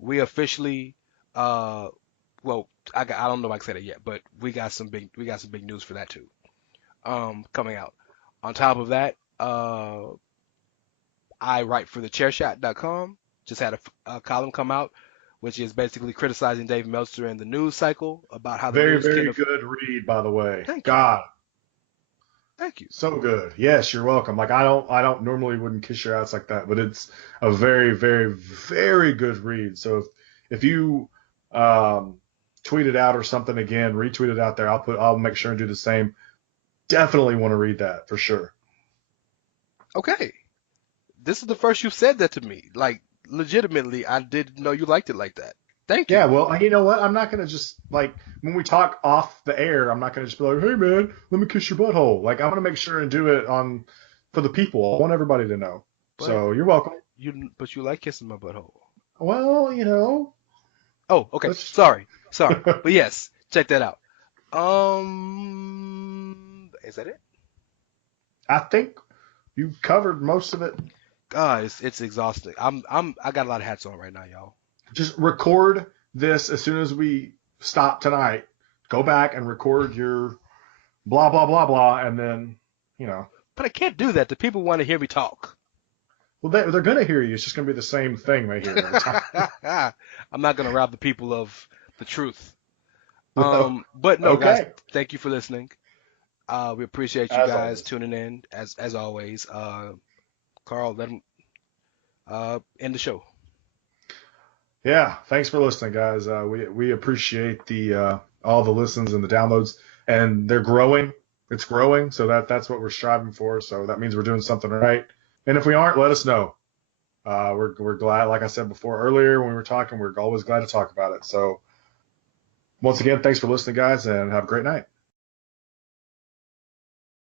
We officially, I don't know if I can say that yet, but we got some big news for that too, coming out. On top of that, I write for thechairshot.com. Just had a column come out, which is basically criticizing Dave Meltzer and the news cycle about how the news very good read, by the way. Thank you. God. Thank you. So good. Yes, you're welcome. I don't normally wouldn't kiss your ass like that, but it's a very, very, very good read. So if you tweet it out or something again, retweet it out there, I'll make sure and do the same. Definitely want to read that for sure. Okay. This is the first you've said that to me. Legitimately, I didn't know you liked it like that. Thank you. Yeah, well, you know what? I'm not gonna just like when we talk off the air. I'm not gonna just be like, "Hey, man, let me kiss your butthole." Like I'm gonna make sure and do it on for the people. I want everybody to know. But So you're welcome. you like kissing my butthole. Well, Oh, okay. let's. Sorry. But yes, check that out. Is that it? I think you covered most of it. It's exhausting. I got a lot of hats on right now, y'all. Just record this as soon as we stop tonight. Go back and record your blah blah blah blah, and then you know. But I can't do that. The people want to hear me talk. Well, they're gonna hear you. It's just gonna be the same thing they hear every time. I'm not gonna rob the people of the truth. But no, guys, Okay. thank you for listening. We appreciate you As guys always. tuning in as always. Carl, let him end the show. Yeah, thanks for listening, guys. We appreciate the all the listens and the downloads, and they're growing. It's growing, so that's what we're striving for. So that means we're doing something right. And if we aren't, let us know. We're glad, like I said before earlier when we were talking, we're always glad to talk about it. So once again, thanks for listening, guys, and have a great night.